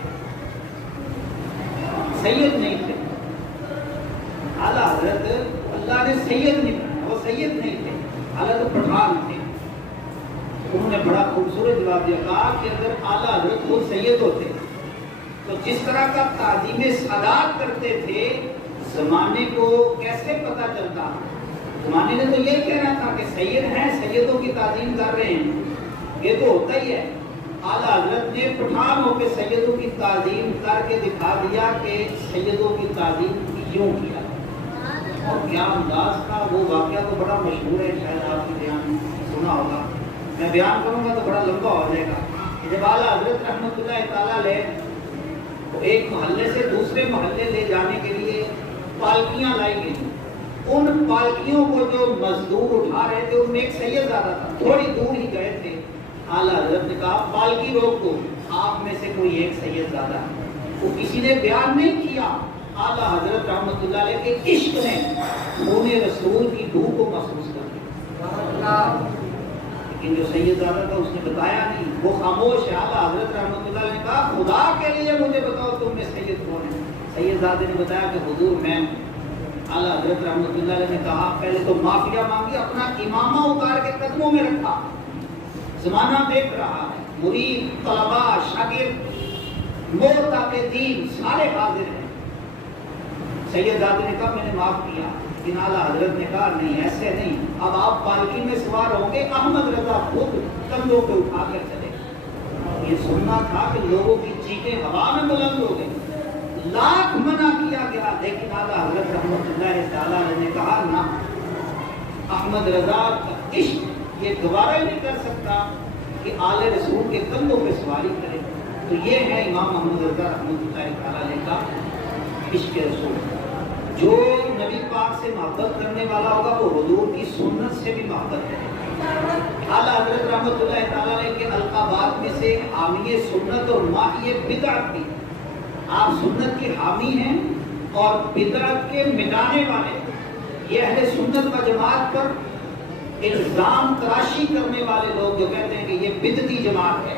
سید نہیں تھے اعلیٰ حضرت، اللہ نے سید نہیں بنایا، وہ سید نہیں تھے، حضرت پٹھان تھے۔ انہوں نے بڑا خوبصورت جواب دیا، کہا کہ اگر اعلیٰ حضرت خود سید ہوتے تو جس طرح کا تعظیم سادات کرتے تھے زمانے کو کیسے پتہ چلتا؟ زمانے نے تو یہی کہنا تھا کہ سید ہیں، سیدوں کی تعظیم کر رہے ہیں، یہ تو ہوتا ہی ہے۔ اعلیٰ حضرت نے پٹھان ہو کے سیدوں کی تعظیم کر کے دکھا دیا کہ سیدوں کی تعظیم یوں کیا، اور کیا انداز تھا۔ وہ واقعہ تو بڑا مشہور ہے، شاید آپ نے بیان سنا ہوگا، میں بیان کروں گا تو بڑا لمبا ہو جائے گا۔ جب اعلیٰ حضرت رحمۃ اللہ تعالیٰ علیہ تو ایک محلے سے دوسرے محلے لے جانے کے لیے پالکیاں لائی گئی، ان پالکیوں کو جو مزدور اٹھا رہے تھے ان میں ایک سید زیادہ تھا، تھوڑی دور ہی گئے تھے۔ اعلیٰ حضرت نے کہا پالکی روک دو، آپ میں سے کوئی ایک سید زیادہ ہے۔ وہ کسی نے بیان نہیں کیا، اعلیٰ حضرت رحمۃ اللہ علیہ کے عشق نے خون رسول کی بو کو محسوس کر دیا، لیکن جو سید زیادہ تھا اس نے بتایا نہیں، وہ خاموش ہے۔ اعلیٰ حضرت رحمۃ اللہ علیہ نے کہا خدا کے لیے مجھے بتاؤ تم میں سید کون ہے؟ سید زادے نے بتایا کہ حضور میں۔ اعلیٰ حضرت رحمۃ اللہ علیہ نے کہا پہلے تو معافیا مانگی، اپنا امامہ اتار کے قدموں میں رکھا، زمانہ دیکھ رہا ہے، مرید، طلباء، شاگرد، مرتقی دین سارے حاضر ہیں۔ سید زادے نے کہا میں نے معاف کیا، لیکن اعلیٰ حضرت نے کہا نہیں ایسے نہیں، اب آپ پالکی میں سوار ہوں گے، احمد رضا خود کندھوں پہ اٹھا کر چلے۔ یہ سننا تھا کہ لوگوں کی چیخیں ہوا میں بلند ہو گئی، لاکھ منع کیا گیا، لیکن اعلیٰ حضرت رحمۃ اللہ تعالیٰ نے کہا نہ، احمد رضا کا عشق یہ گوارا ہی نہیں کر سکتا کہ آل رسول کے کندھوں پہ سواری کرے۔ تو یہ ہے امام محمد رضا رحمۃ اللہ تعالیٰ کا عشق رسول۔ جو نبی پاک سے محبت کرنے والا ہوگا وہ حضور کی سنت سے بھی محبت کرے گا۔ اعلیٰ حضرت رحمۃ اللہ تعالیٰ کے القابات میں سے حامی سنت اور ماحی بدعت بھی، آپ سنت کی حامی ہیں اور بدعت کے مٹانے والے۔ یہ اہل سنت و جماعت پر الزام تراشی کرنے والے لوگ جو کہتے ہیں کہ یہ بدعتی جماعت ہے،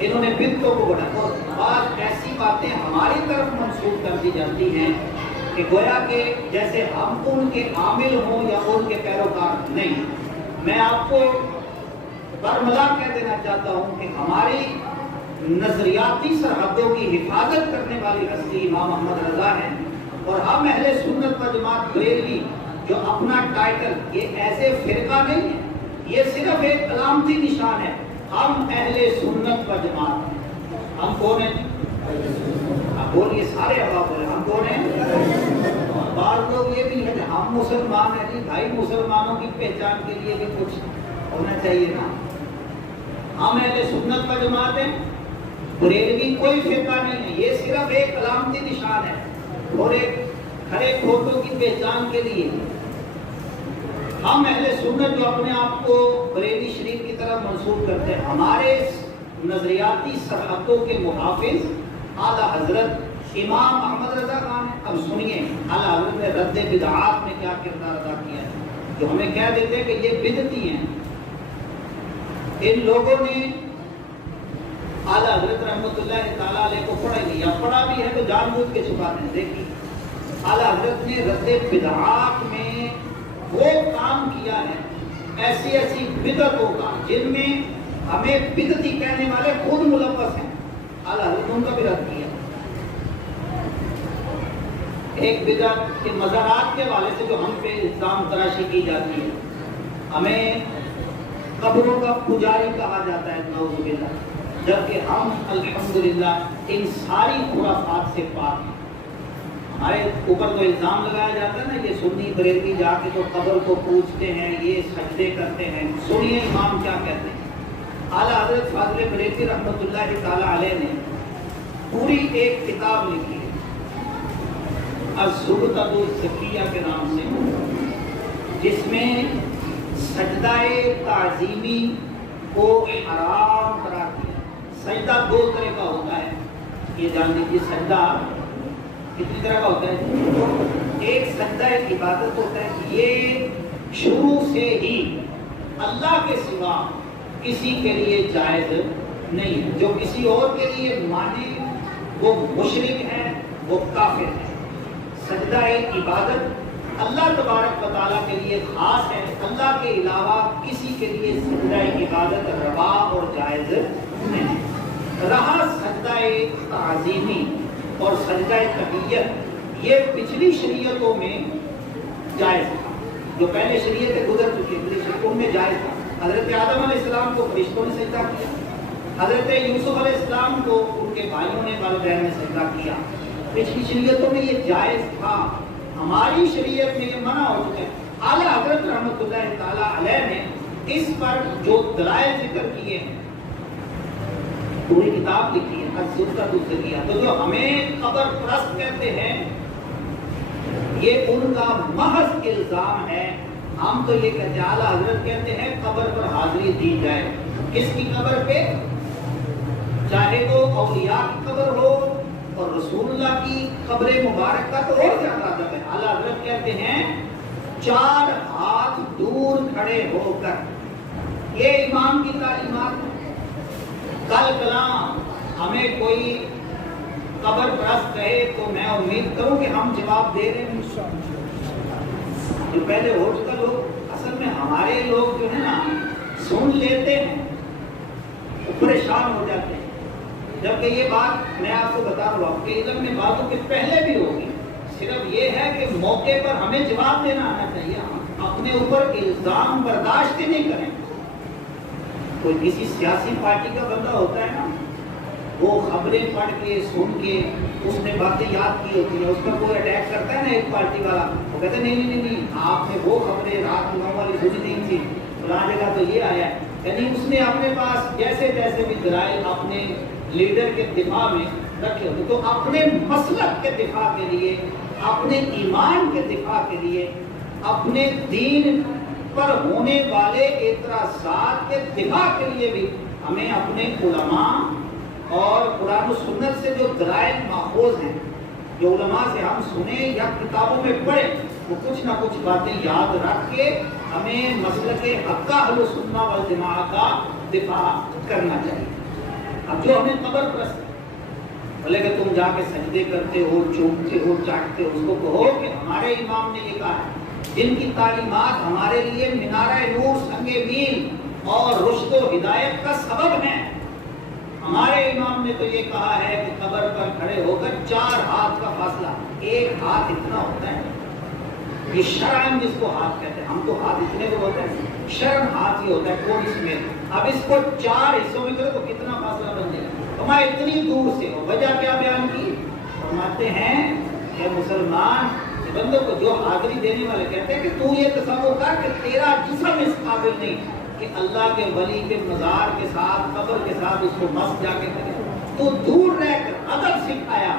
انہوں نے بدعتوں کو بڑھایا، اور بعض ایسی باتیں ہماری طرف منسوخ کر دی جاتی ہیں کہ گویا کہ جیسے ہم ان کے عامل ہوں یا ان کے پیروکار نہیں۔ میں آپ کو برملا کہہ دینا چاہتا ہوں کہ ہماری نظریاتی سرحدوں کی حفاظت کرنے والی ہستی امام محمد رضا ہیں، اور ہم اہل سنت و جماعت بریلوی جو اپنا ٹائٹل یہ ایسے فرقہ نہیں ہے، یہ صرف ایک علامتی نشان ہے، ہم اہل سنت و جماعت ہیں۔ ہم کون ہیں؟ آپ بولیے سارے عوام بولے ہم کون ہیں؟ بعض لوگ یہ بھی ہے کہ ہم مسلمان ہیں، جی بھائی مسلمانوں کی پہچان کے لیے بھی کچھ ہونا چاہیے نا۔ ہم اہل سنت و جماعت ہیں، بریلوی کوئی فرقہ نہیں ہے، یہ صرف ایک علامتی نشان ہے اور ایک کھڑے کھوٹوں کی پہچان کے لیے۔ ہم اہل سنت جو اپنے آپ کو بریلی شریف کی طرف منسوب کرتے ہیں، ہمارے نظریاتی سرحدوں کے محافظ اعلیٰ حضرت امام احمد رضا خان ہیں۔ اب سنیے اعلیٰ حضرت نے رد بدعات میں کیا کردار ادا کیا ہے، جو ہمیں کہہ دیتے ہیں کہ یہ بدعتی ہیں۔ ان لوگوں نے اعلیٰ حضرت رحمۃ اللہ تعالیٰ علیہ کو پڑھا نہیں، یا پڑھا بھی ہے تو جان بوجھ کے چھپاتے ہیں۔ دیکھیے اعلیٰ حضرت نے رد بدعات میں وہ کام کیا ہے، ایسی ایسی بدعتوں کا جن میں ہمیں بدعتی کہنے والے خود ملوث ہیں، اعلیٰ حضرت نے ان کا بھی رد کیا۔ ایک بدعت کے مزارات کے حوالے سے جو ہم پہ الزام تراشی کی جاتی ہے، ہمیں قبروں کا پجاری کہا جاتا ہے، نعوذ باللہ، جبکہ ہم الحمدللہ ان ساری خرافات سے پاک ہیں۔ ہمارے اوپر تو الزام لگایا جاتا ہے نا، یہ سنی بریلوی جا کے تو قبر کو پوجتے ہیں، یہ سجدے کرتے ہیں۔ سنیے امام کیا کہتے ہیں۔ اعلیٰ حضرت فاضل بریلوی رحمۃ اللہ تعالیٰ علیہ نے پوری ایک کتاب لکھی ہے الزبدۃ الزکیہ کے نام سے، جس میں سجدہ تعظیمی کو حرام قرار دیا۔ سجدہ دو طرح کا ہوتا ہے، یہ جان لیجیے۔ سجدہ کتنی طرح کا ہوتا ہے؟ ایک سجدہ ایک عبادت ہوتا ہے، یہ شروع سے ہی اللہ کے سوا کسی کے لیے جائز نہیں ہے۔ جو کسی اور کے لیے مانے وہ مشرک ہے، وہ کافر ہے۔ سجدہ عبادت اللہ تبارک و تعالیٰ کے لیے خاص ہے، اللہ کے علاوہ کسی کے لیے سجدہ عبادت روا اور جائز نہیں۔ رہا سجدہ تعظیمی اور سجدہ تحیت، یہ پچھلی شریعتوں میں جائز تھا، جو پہلے شریعتیں گزر چکی ہیں ان میں جائز تھا۔ حضرت آدم علیہ السلام کو فرشتوں نے سجدہ کیا، حضرت یوسف علیہ السلام کو ان کے بھائیوں نے والدین نے سجدہ کیا، پچھلی شریعتوں میں یہ جائز تھا۔ ہماری شریعت میں یہ منع ہو چکا ہے۔ اعلیٰ حضرت رحمۃ اللہ تعالیٰ علیہ نے اس پر جو دلائل ذکر کیے ہیں، پوری کتاب لکھی ہے الزبدۃ الزکیہ۔ تو جو ہمیں قبر پرست کہتے ہیں، یہ ان کا محض الزام ہے۔ ہم تو یہ کہتے ہیں، اعلیٰ حضرت کہتے ہیں قبر پر حاضری دی جائے۔ کس کی قبر پہ؟ چاہے وہ اولیاء کی قبر ہو اور رسول اللہ کی قبر مبارک کا تو اور زیادہ ادب ہے۔ اعلیٰ حضرت کہتے ہیں 4 ہاتھ دور کھڑے ہو کر، یہ امام کی تعلیمات ہے۔ کل کلام ہمیں کوئی قبر پرست کہے تو میں امید کروں کہ ہم جواب دے رہے ہیں۔ جو پہلے ہو چکا لوگ، اصل میں ہمارے لوگ جو ہے نا سن لیتے ہیں تو پریشان ہو جاتے ہیں، جبکہ یہ بات میں آپ کو بتا رہا ہوں کہ علم میں باتوں کے پہلے بھی ہوگی۔ صرف یہ ہے کہ موقع پر ہمیں جواب دینا آنا چاہیے، ہم اپنے اوپر الزام برداشت نہیں کریں۔ کوئی کسی سیاسی پارٹی کا بندہ ہوتا ہے نا، وہ خبریں پڑھ کے سن کے اس نے باتیں یاد کی ہوتی ہیں، اس پر کوئی اٹیک کرتا ہے نا ایک پارٹی والا، وہ کہتے ہیں نہیں آپ نے وہ خبریں رات 9 والی سنی نہیں تھی، فلاں جگہ تو یہ آیا ہے۔ یعنی اس نے اپنے پاس جیسے جیسے بھی دلائل اپنے لیڈر کے دفاع میں رکھے ہوتے، تو اپنے مسلک کے دفاع کے لیے، اپنے ایمان کے دفاع کے لیے، اپنے دین پر ہونے والے اعتراضات کے دفاع کے لیے بھی ہمیں اپنے علماء اور قرآن و سنت سے جو دلائل ماخوذ ہیں، جو علماء سے ہم سنیں یا کتابوں میں پڑھیں، وہ کچھ نہ کچھ باتیں یاد رکھ کے ہمیں مسلک حق اہل سنہ والجماعہ کا دفاع کرنا چاہیے۔ اب جو ہمیں قبر پرست بولے کہ تم جا کے سجدے کرتے ہو، چومتے ہو، چاٹتے ہو، اس کو کہو کہ ہمارے امام نے یہ کہا ہے، جن کی تعلیمات ہمارے لیے منارہ نور، سنگ میل اور رشد و ہدایت کا سبب ہیں۔ ہمارے امام نے تو یہ کہا ہے کہ قبر پر کھڑے ہو کر 4 ہاتھ کا فاصلہ، 1 ہاتھ اتنا ہوتا ہے، یہ شرعاً جس کو ہاتھ کہتے ہیں، ہم تو ہاتھ اتنے کو ہوتا ہے، شرعاً ہاتھ یہ ہوتا ہے کون اس میں۔ اب اس کو 4 حصوں میں کرو تو کتنا فاصلہ بن جائے گا؟ ہمارے اتنی دور سے ہو۔ وجہ کیا بیان کی؟ فرماتے ہیں کہ مسلمان بندوں کو جو حاضری دینے والے کہتے ہیں کہ تو یہ تصور کر کہ تیرا جسم اس قابل نہیں کہ اللہ کے ولی کے مزار کے ساتھ، قبر کے ساتھ اس کو مس جا کے کرے، تو دور رہ کر ادب سکھایا،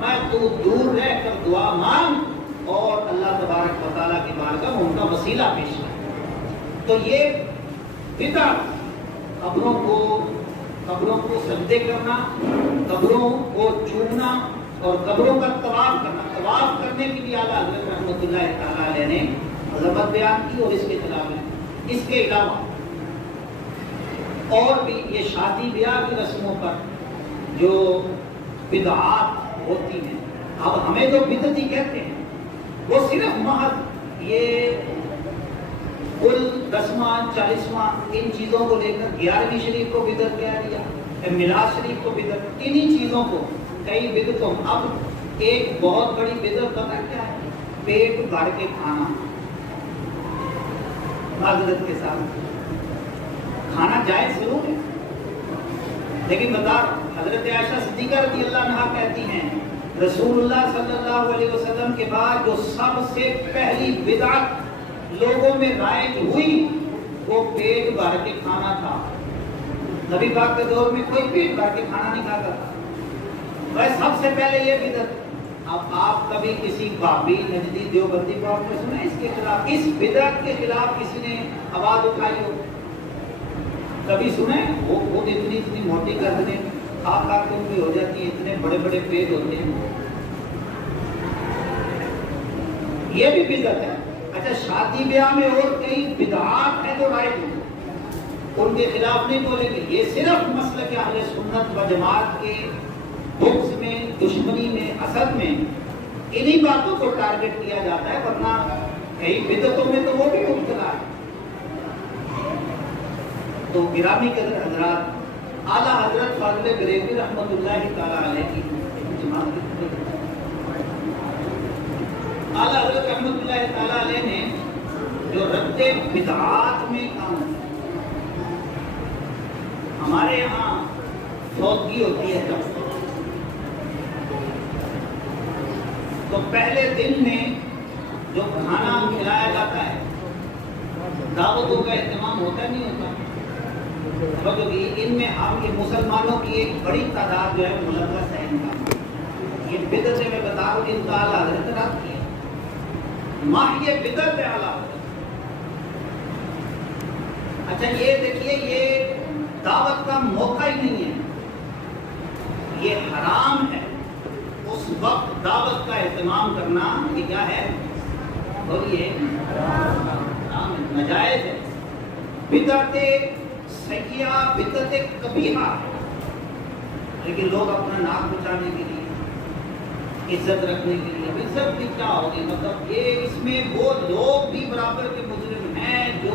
میں تو دور رہ کر دعا مانگ اور اللہ تبارک و تعالیٰ کی بارگاہ میں ان کا وسیلہ پیش کر۔ تو یہ بدعت قبروں کو سجدے کرنا، قبروں کو چومنا اور قبروں کا طواف کرنا، طواف کرنے کی بھی اعلیٰ حضرت رحمۃ اللہ تعالیٰ علیہ نے مذمت بیان کی اور اس کے خلاف ہے۔ اس کے علاوہ اور بھی یہ شادی بیاہ کی رسموں پر جو بدعات ہوتی ہیں، اب ہمیں جو بدعتی کہتے ہیں وہ صرف محض یہ کل 10واں 40واں ان چیزوں کو لے کر 11ویں شریف کو بدعت کہہ دیا، میلاد شریف کو بدعت، انہی چیزوں کو کئی بدعتوں۔ اب ایک بہت بڑی بدعت پتہ کیا ہے؟ پیٹ بھر کے کھانا، معذرت کے ساتھ کھانا جائز ضرور ہے، لیکن بتا حضرت عائشہ صدیقہ رضی اللہ عنہا کہتی ہیں رسول اللہ صلی اللہ علیہ وسلم کے بعد جو سب سے پہلی بدعت لوگوں میں رائج ہوئی وہ پیٹ بھر کے کھانا تھا۔ نبی پاک کے دور میں کوئی پیٹ بھر کے کھانا نہیں کھاتا تھا، بس سب سے پہلے یہ بدعت۔ اب آپ کبھی کسی بابی نجدی دیوبندی پاک میں سنے اس کے خلاف، اس بدعت کے خلاف کسی نے آواز اٹھائی ہو؟ کبھی سنے؟ وہ اتنی موٹی گردنیں کھا کے ان کی ہو جاتی ہیں، اتنے بڑے بڑے پیٹ ہوتے ہیں، یہ بھی بدعت ہے۔ اچھا شادی بیاہ میں اور کئی بدعات ہیں جو رائج ہیں، ان کے خلاف نہیں بولیں گے، یہ صرف مسلک اہل سنت و جماعت کے بغض میں، دشمنی میں، حسد میں انہی باتوں کو ٹارگٹ کیا جاتا ہے، ورنہ کئی بدعتوں میں تو وہ بھی مبتلا ہے۔ تو گرامی قدر حضرات، اعلیٰ حضرت فاضل بریلوی رحمۃ اللہ تعالیٰ علیہ کی جماعت اعلیٰ حضرت رحمۃ اللہ تعالیٰ علیہ نے جو رد بدعات میں کام کیا، ہمارے یہاں فوتگی ہوتی ہے جب تو پہلے دن میں جو کھانا کھلایا جاتا ہے دعوتوں کا اہتمام ہوتا نہیں ہوتا، ان میں ہم یہ مسلمانوں کی ایک بڑی تعداد جو ہے ملوث ہے ان کا، یہ بدعت سے میں بتا رہا ہوں ان کا اعلیٰ حضرت نے رد کیا، یہ بدعت ہے اعلیٰ حضرت۔ اچھا یہ دیکھیے یہ دعوت کا موقع ہی نہیں ہے، یہ حرام ہے، اس وقت دعوت کا اہتمام کرنا یہ کیا ہے؟ اور یہ حرام ہے، ناجائز ہے، بدعت سیاح، بدعت قبیحہ ہے، لیکن لوگ اپنا ناک بچانے کے لیے، عزت رکھنے کے لیے، عزت بھی کیا ہوگی، مطلب یہ اس میں وہ لوگ بھی برابر کے مجرم ہیں جو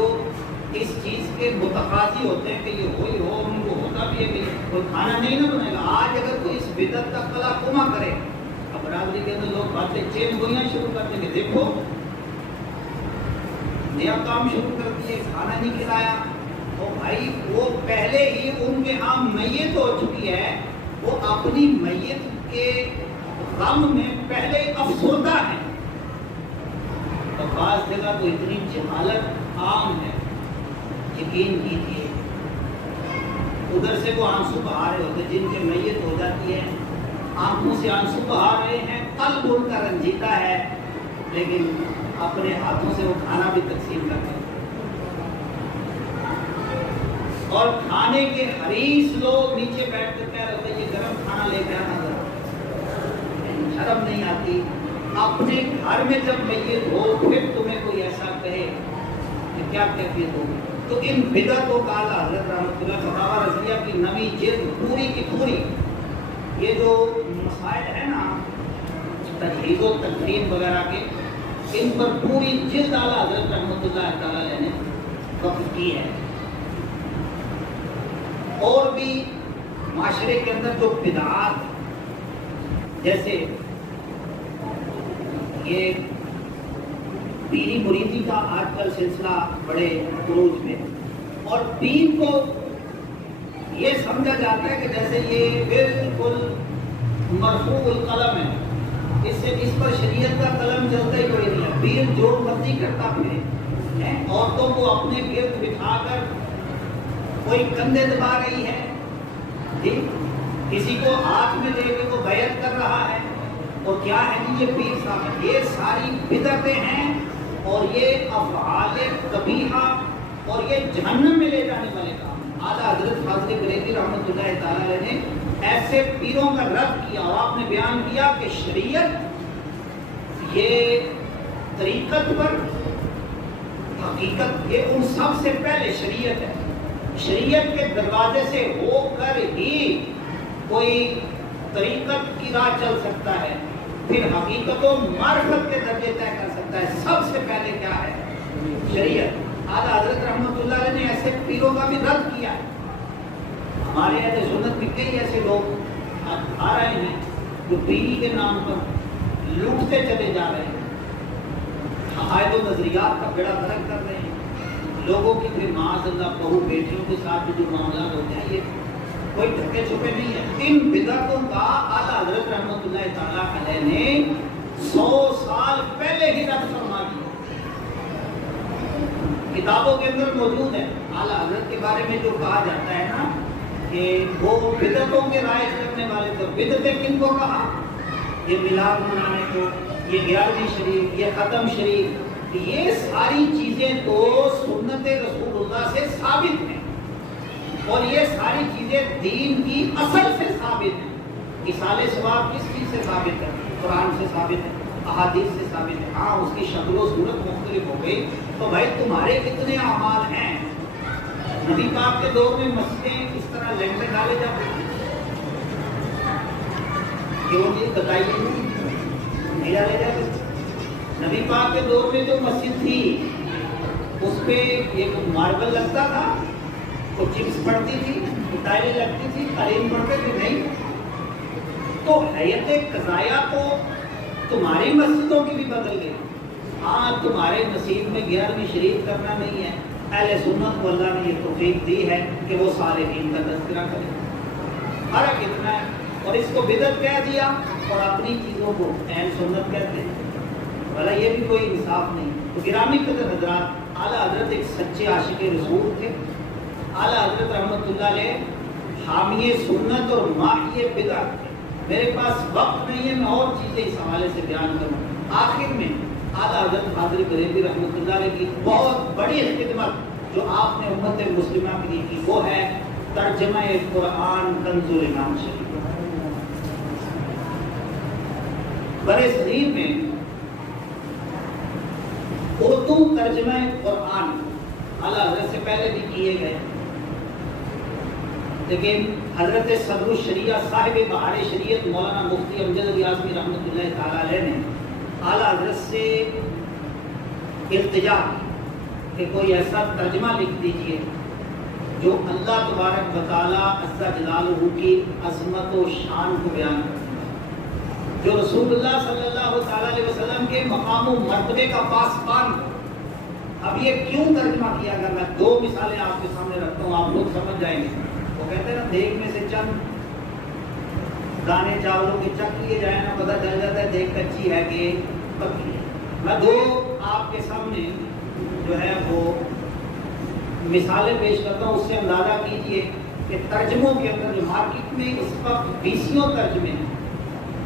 اس چیز کے متقاضی ہوتے ہیں کہ یہ ہوئی ہو، ان کو ہوتا بھی ہے کہ کوئی کھانا نہیں نہ بنائے گا۔ آج اگر کوئی اس بدعت کا قلع کما کرے، اب برادری کے اندر لوگ باتیں چین گوئیاں شروع کر دیں گے، دیکھو نیا کام شروع کر دیے، کھانا نہیں کھلایا، تو بھائی وہ پہلے ہی ان کے ہاں میت ہو چکی ہے، وہ اپنی میت کے غم میں پہلے افسردہ ہے۔ تو بعض جگہ تو اتنی جہالت عام ہے، یقین کیجیے، ادھر سے وہ آنسو بہا رہے ہوتے، جن کے میت ہو جاتی ہے آنکھوں سے آنسو بہا رہے ہیں، قلب ان کا رنجیدہ ہے، لیکن اپنے ہاتھوں سے وہ کھانا بھی تقسیم کرتے ہیں، اور کھانے کے حریص لوگ نیچے بیٹھ کر کہہ رہے ہیں یہ گرم کھانا لے کے آنا ذرا، شرم نہیں آتی؟ اپنے گھر میں جب میت ہو پھر تمہیں کوئی ایسا کہے کہ کیا کیفیت ہوگی؟ تو ان بدعتوں کا اعلیٰ حضرت رحمۃ اللہ فتاوی رضویہ کی نویں جلد پوری کی پوری، یہ جو مسائل ہیں نا تجہیز و تکریم وغیرہ کے، ان پر پوری جلد اعلیٰ حضرت رحمۃ اللہ تعالیٰ علیہ نے وقف کی ہے۔ اور بھی معاشرے کے اندر جو بدعات، جیسے یہ پیری مریدی کا آج کل سلسلہ بڑے عروج میں، اور دین کو یہ سمجھا جاتا ہے کہ جیسے یہ بالکل مرفوع القلم ہے، اس پر شریعت کا قلم چلتا ہی کوئی نہیں ہے، پیر جو مرضی کرتا پھرے، عورتوں کو اپنے گرد بٹھا کر کوئی کندھے دبا رہی ہے، کسی کو ہاتھ میں لے کے وہ بیعت کر رہا ہے، اور کیا ہے یہ پیر صاحب، یہ ساری بدعتیں ہیں، اور یہ افعال قبیحہ اور یہ جہنم میں لے جانے والے کام ہیں۔ اعلیٰ حضرت فاضل بریلوی رحمۃ اللہ تعالی علیہ نے ایسے پیروں کا رد کیا اور آپ نے بیان کیا کہ شریعت یہ طریقت پر حقیقت یہ ان سب سے پہلے شریعت ہے، شریعت کے دروازے سے ہو کر ہی کوئی طریقت کی راہ چل سکتا ہے، پھر حقیقت و معرفت کے درجے طے کر سکتا ہے۔ سب سے پہلے کیا ہے؟ شریعت۔ اعلیٰ حضرت رحمۃ اللہ علیہ نے ایسے پیروں کا بھی رد کیا ہے۔ ہمارے اہل سنت میں کئی ایسے لوگ آ رہے ہیں جو پیری کے نام پر لوٹتے چلے جا رہے ہیں، عقائد و نظریات کا بیڑا غرق کر رہے ہیں، لوگوں کی پھر معاذ اللہ بہو بیٹیوں کے ساتھ جو معاملات ہوتے ہیں یہ کوئی ڈھکے چھپے نہیں ہے۔ ان بدعتوں کا اعلیٰ حضرت رحمۃ اللہ تعالیٰ علیہ نے 100 سال پہلے ہی رد فرما دیا، کتابوں کے اندر موجود ہے۔ اعلیٰ حضرت کے بارے میں جو کہا جاتا ہے نا کہ وہ بدعتوں کے رائج کرنے والے تھے، بدعتیں کن کو کہا؟ یہ میلاد منانے کو، یہ 11ویں شریف، یہ ختم شریف، یہ ساری چیزیں تو سنت رسول اللہ سے ثابت ہیں، اور یہ ساری چیزیں دین کی اصل سے ثابت ہیں۔ اصال ثواب کس چیز سے ثابت ہے؟ قرآن سے ثابت ہے، احادیث سے ثابت ہے۔ ہاں اس کی شکل و صورت مختلف ہو گئی تو بھائی تمہارے کتنے اعمال ہیں؟ نبی پاک کے دور میں مسجدیں کس طرح لینٹر ڈالے جاتے ہیں؟ کیوں جی بتائیے، نہیں ڈالے جاتے؟ نبی پاک کے دور میں جو مسجد تھی اس پہ ایک ماربل لگتا تھا، تو چپس پڑتی تھی، ٹائلیں لگتی تھی، قالین پڑتے تھے؟ نہیں۔ تو حیت قضائیہ تو تمہاری مسجدوں کی بھی بدل گئی۔ ہاں تمہارے نصیب میں 11ویں شریف کرنا نہیں ہے، اہل سنت کو اللہ نے یہ توفیق دی ہے کہ وہ صالحین کا تذکرہ کریں۔ فرق اتنا ہے، اور اس کو بدعت کہہ دیا اور اپنی چیزوں کو اہل سنت کہتے ہیں، بھلا یہ بھی کوئی انصاف نہیں۔ تو گرامی قدر حضرات، اعلیٰ حضرت ایک سچے عاشق رسول تھے۔ اعلیٰ حضرت رحمۃ اللہ علیہ حامی سنت اور ماحی بدعت تھے۔ میرے پاس وقت نہیں ہے میں اور چیزیں اس حوالے سے بیان کروں۔ آخر میں اعلیٰ حضرت فاضل بریلوی رحمۃ اللہ علیہ کی بہت بڑی خدمت جو آپ نے امت مسلمہ کے لیے کی وہ ہے ترجمہ قرآن کنز الایمان شریف۔ برے صغیر میں اردو ترجمہ قرآن اعلیٰ حضرت سے پہلے بھی کیے گئے، لیکن حضرت صدر الشریعہ صاحب بہار شریعت مولانا مفتی امجد علی اعظمی رحمۃ اللہ تعالی علیہ نے اعلیٰ حضرت سے التجا کی کہ کوئی ایسا ترجمہ لکھ دیجئے جو اللہ تبارک و تعالی عز جلالہ کی عظمت و شان کو بیان کرے، جو رسول اللہ صلی اللہ تعالی علیہ وسلم کے مقام و مرتبے کا پاسبان ہو۔ اب یہ کیوں ترجمہ کیا گیا؟ میں 2 مثالیں آپ کے سامنے رکھتا ہوں، آپ لوگ سمجھ جائیں گے۔ وہ کہتے ہیں نا دیگ میں سے چند دانے چاولوں کے چک لیے جائیں نا پتہ چل جاتا ہے دیگ کچی ہے کہ پکی ہے۔ میں 2 آپ کے سامنے جو ہے وہ مثالیں پیش کرتا ہوں، اس سے اندازہ کیجئے کہ ترجموں کے اندر جو مارکیٹ میں اس وقت 20 ترجمے ہیں،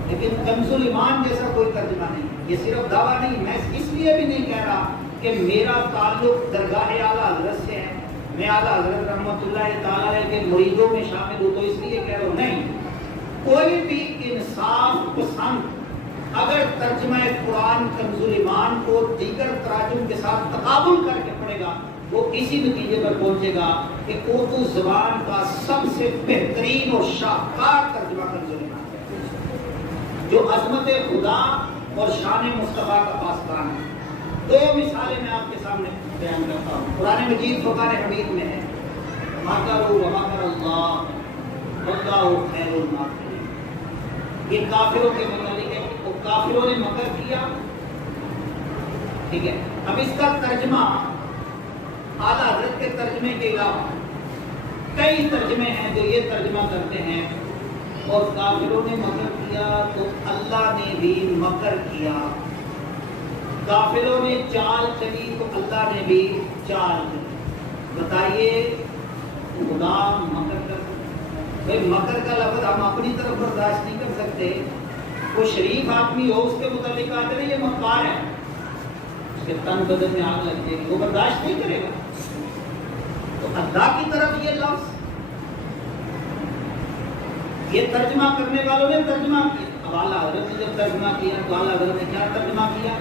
لیکن کنز الایمان جیسا کوئی ترجمہ نہیں۔ یہ صرف دعویٰ نہیں، میں اس لیے بھی نہیں کہہ رہا کہ میرا تعلق درگاہ اعلیٰ حضرت سے ہے، میں اعلیٰ حضرت رحمۃ اللہ تعالی علیہ کے مریدوں میں شامل ہوں تو اس لیے کہہ رہا ہوں، نہیں۔ کوئی بھی انصاف پسند اگر ترجمہ قرآن کنز الایمان کو دیگر تراجم کے ساتھ تقابل کر کے پڑھے گا وہ اسی نتیجے پر پہنچے گا کہ اردو زبان کا سب سے بہترین اور شاہکار ترجمہ کنز الایمان ہے، جو عظمت خدا اور شان مصطفیٰ کا پاسبان ہے۔ 2 مثالیں میں آپ کے سامنے بیان کرتا ہوں۔ قرآن مجید فرقان حمید میں ہے مَكَرُوا وَمَكَرَ اللَّهُ وَاللَّهُ خَيْرُ الْمَاكِرِينَ۔ یہ کافروں کے متعلق ہے، وہ کافروں نے مکر کیا، ٹھیک ہے۔ اب اس کا ترجمہ اعلیٰ حضرت کے ترجمے کے علاوہ کئی ترجمے ہیں جو یہ ترجمہ کرتے ہیں اور کافروں نے مکر کیا تو اللہ نے بھی مکر کیا، کافروں نے چال چلی تو اللہ نے بھی چال چلی۔ بتائیے خدا مکر کر سکتے؟ بھائی مکر کا لفظ ہم اپنی طرف برداشت نہیں کر سکتے، کوئی شریف آدمی ہو اس کے متعلق آتے ہیں یہ مکار ہے، اس کے تن بدن میں آگ لگ جائے گی، وہ برداشت نہیں کرے گا۔ اللہ کی طرف یہ لفظ، یہ ترجمہ کرنے والوں نے ترجمہ کیا. اب اعلیٰ حضرت نے جب ترجمہ کیا تو اعلیٰ حضرت نے کیا ترجمہ کیا؟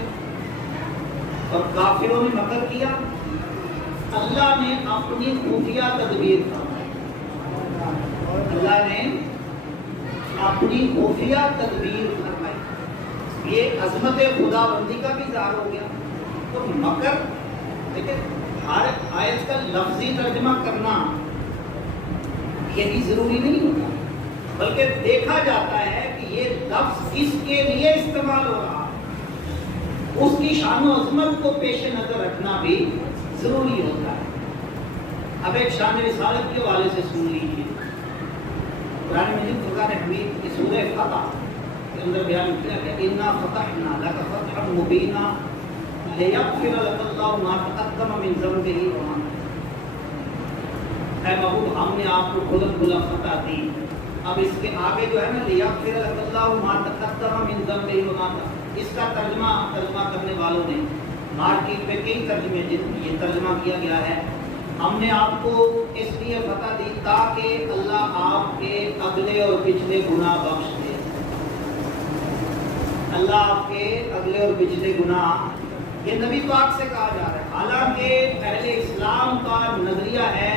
اور کافروں نے مکر کیا. اللہ نے اپنی خفیہ تدبیر فرمائی. اللہ نے اپنی خفیہ تدبیر فرمائی. یہ عظمت خداوندی کا بھی اظہار ہو گیا. تو مکر، دیکھیں ہر آیت کا لفظی ترجمہ کرنا یہی ضروری نہیں ہوتا، بلکہ دیکھا جاتا ہے کہ یہ لفظ کس کے لیے استعمال ہو رہا ہے، اس کی شان و عظمت کو پیش نظر رکھنا بھی ضروری ہوتا ہے. اب ایک شان رسالت کے حوالے سے سن لیجیے. قرآن مجید فرقان حمید کی سورہ فتح کے اندر بیان کیا کہ انا فتحنا لک فتحا مبینا لیغفر لک اللہ ما تقدم من ذنبہ وما تأخر. اے محبوب ہم نے آپ کو کھلا فتح دی. اب اس کے آگے جو ہے نا لیغفر لک اللہ ما تقدم من ذنبہ وما تأخر، اس کا ترجمہ کرنے والوں نے مارکیٹ پہ کئی ترجمے یہ ترجمہ کیا گیا ہے. ہم نے آپ کو اس لیے فتح دی تاکہ اللہ آپ کے اگلے اور پچھلے گناہ بخش دے. اللہ آپ کے اگلے اور پچھلے گناہ، یہ نبی پاک سے کہا جا رہا ہے. حالانکہ اہل اسلام کا نظریہ ہے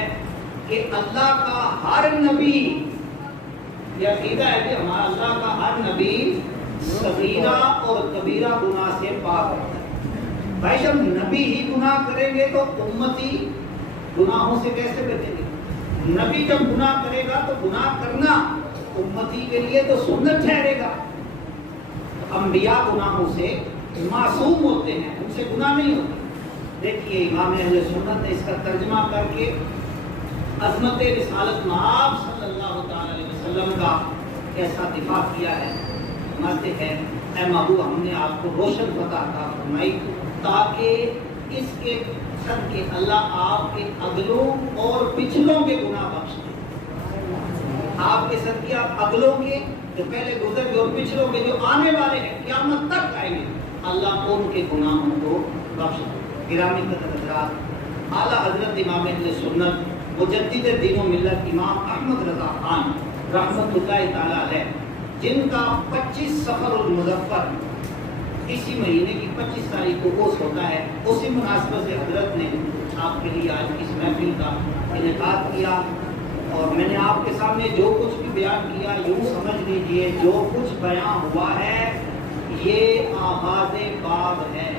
کہ اللہ کا ہر نبی، یہ عقیدہ ہے کہ ہمارا اللہ کا ہر نبی صغیرہ اور کبیرہ گناہ سے پاک ہے. بھائی جب نبی ہی گناہ کریں گے تو امتی گناہوں سے کیسے بچیں گے؟ نبی جب گناہ کرے گا تو گناہ کرنا امتی کے لیے تو سنت ٹھہرے گا. انبیاء گناہوں سے معصوم ہوتے ہیں، ان سے گناہ نہیں ہوتے. دیکھیے امام اہل سنت نے اس کا ترجمہ کر کے عظمت رسالت مآب صلی اللہ تعالی علیہ وسلم کا ایسا دفاع کیا ہے. فرماتے ہیں اے محبوب ہم نے آپ کو روشن فتح عطا فرمائی تاکہ اس کے صدقے اللہ آپ کے اگلوں اور پچھلوں کے گناہ بخش دے. آپ کے صدقے اگلوں کے جو پہلے گزر گئے اور پچھلوں کے جو آنے والے ہیں قیامت تک آئیں گے، اللہ ان کے گناہوں کو بخش دے. گرامی قدر حضرات، اعلیٰ حضرت امام اہل سنت مجدد دین و ملت امام احمد رضا خان رحمۃ اللہ تعالی علیہ، جن کا 25 صفر المظفر اسی مہینے کی 25 تاریخ کو عرس ہوتا ہے، اسی مناسبت سے حضرت نے آپ کے لیے آج اس محفل کا انعقاد کیا. اور میں نے آپ کے سامنے جو کچھ بھی بیان کیا یوں سمجھ لیجئے جو کچھ بیان ہوا ہے یہ آغاز باب ہے.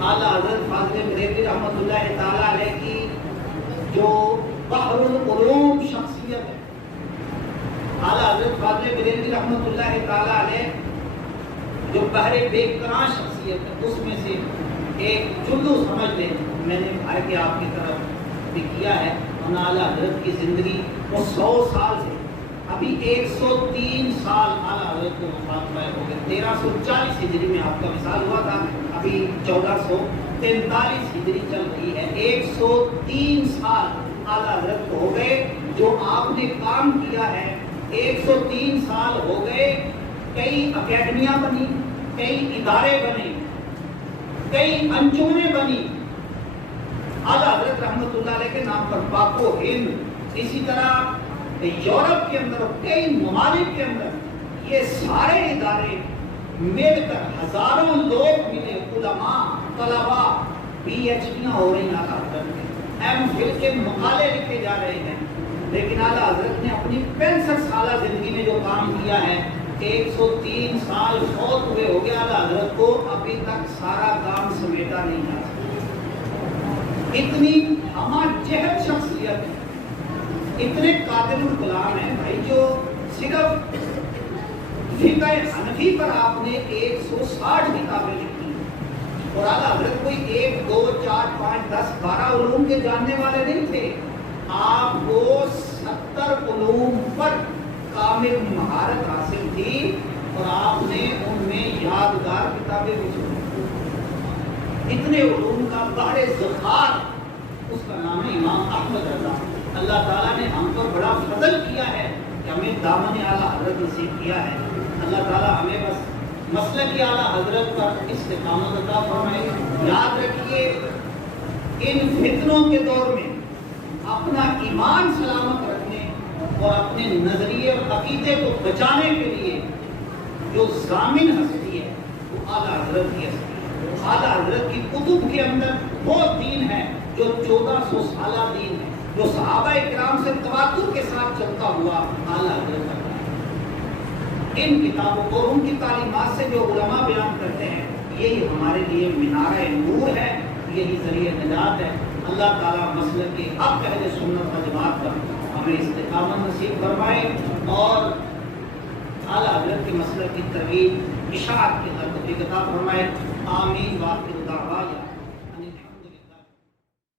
اعلیٰ حضرت فاضل بریلوی رحمۃ اللہ تعالی علیہ کی جو بحر العلوم شخصیت ہے، اعلیٰ حضرت فاضل بریلوی رحمۃ اللہ تعالی علیہ جو بحر بے کران شخصیت ہے، اس میں سے ایک جلو سمجھ لیں. میں نے بھائی کے آپ کی طرف بھی کیا ہے. اعلیٰ حضرت کی زندگی وہ 100 سال سے ابھی 103 سال اعلیٰ حضرت کو وفات پائے ہو گئے. 1340 ہجری میں آپ کا وصال ہوا تھا، ابھی 1443 ہجری چل رہی ہے. 103 سال اعلیٰ حضرت کو ہو گئے جو آپ نے کام کیا ہے. 103 سال ہو گئے. کئی اکیڈمیاں بنی، کئی ادارے بنے، کئی انجمنیں بنی اعلیٰ حضرت رحمۃ اللہ علیہ کے نام پر. پاک و ہند، اسی طرح یورپ کے اندر اور کئی ممالک کے اندر یہ سارے ادارے مل کر ہزاروں لوگ ملے، علماء، طلباء، پی ایچ ڈیاں ہو رہی ہیں اعلیٰ حضرت میں، ایم فل کے مقالے لکھے جا رہے ہیں. لیکن اعلیٰ حضرت نے اپنی 65 سالہ زندگی میں جو کام کیا ہے، 103 سال فوت ہوئے ہو گیا اعلیٰ حضرت کو، ابھی تک سارا کام سمیٹا نہیں جا سکتا. اتنی ہمہ جہت شخصیت ہے، اتنے قادر الکلام ہیں بھائی، جو صرف فقہ حنفی پر آپ نے 160 کتابیں لکھی. اور اعلیٰ حضرت کوئی 1 2 4 5 10 12 علوم کے جاننے والے نہیں تھے. آپ کو 70 علوم پر کامل مہارت حاصل تھی اور آپ نے ان میں یادگار کتابیں لکھی. اتنے علوم کا بحر ذخار، اس کا نام ہے امام احمد رضا. اللہ تعالیٰ نے ہم پر بڑا فضل کیا ہے کہ ہمیں دامن اعلیٰ حضرت نصیب کیا ہے. اللہ تعالیٰ ہمیں بس مسلک اعلیٰ حضرت پر استقامت عطا فرمائے. یاد رکھیے ان فتنوں کے دور میں اپنا ایمان سلامت رکھنے اور اپنے نظریے اور عقیدے کو بچانے کے لیے جو ضامن ہستی ہے وہ اعلیٰ حضرت کی ہستی ہے۔ اعلیٰ حضرت کی کتب کے اندر وہ دین ہے جو 1400 سالہ دین ہے، جو صحابہ کرام سے تواتر کے ساتھ چلتا ہوا اعلیٰ حضرت کا۔ ان کتابوں کو ان کی تعلیمات سے جو علماء بیان کرتے ہیں، یہی ہمارے لیے مینارہ نور ہے، یہی ذریعہ نجات ہے۔ اللہ تعالیٰ مسلک کے حق اہل سنت و جماعت پر ہمیں استقامت نصیب فرمائے اور اعلیٰ حضرت کے مسلک کی ترویج اشاعت کی توفیق عطا فرمائے۔ آمین۔ وآخر دعوانا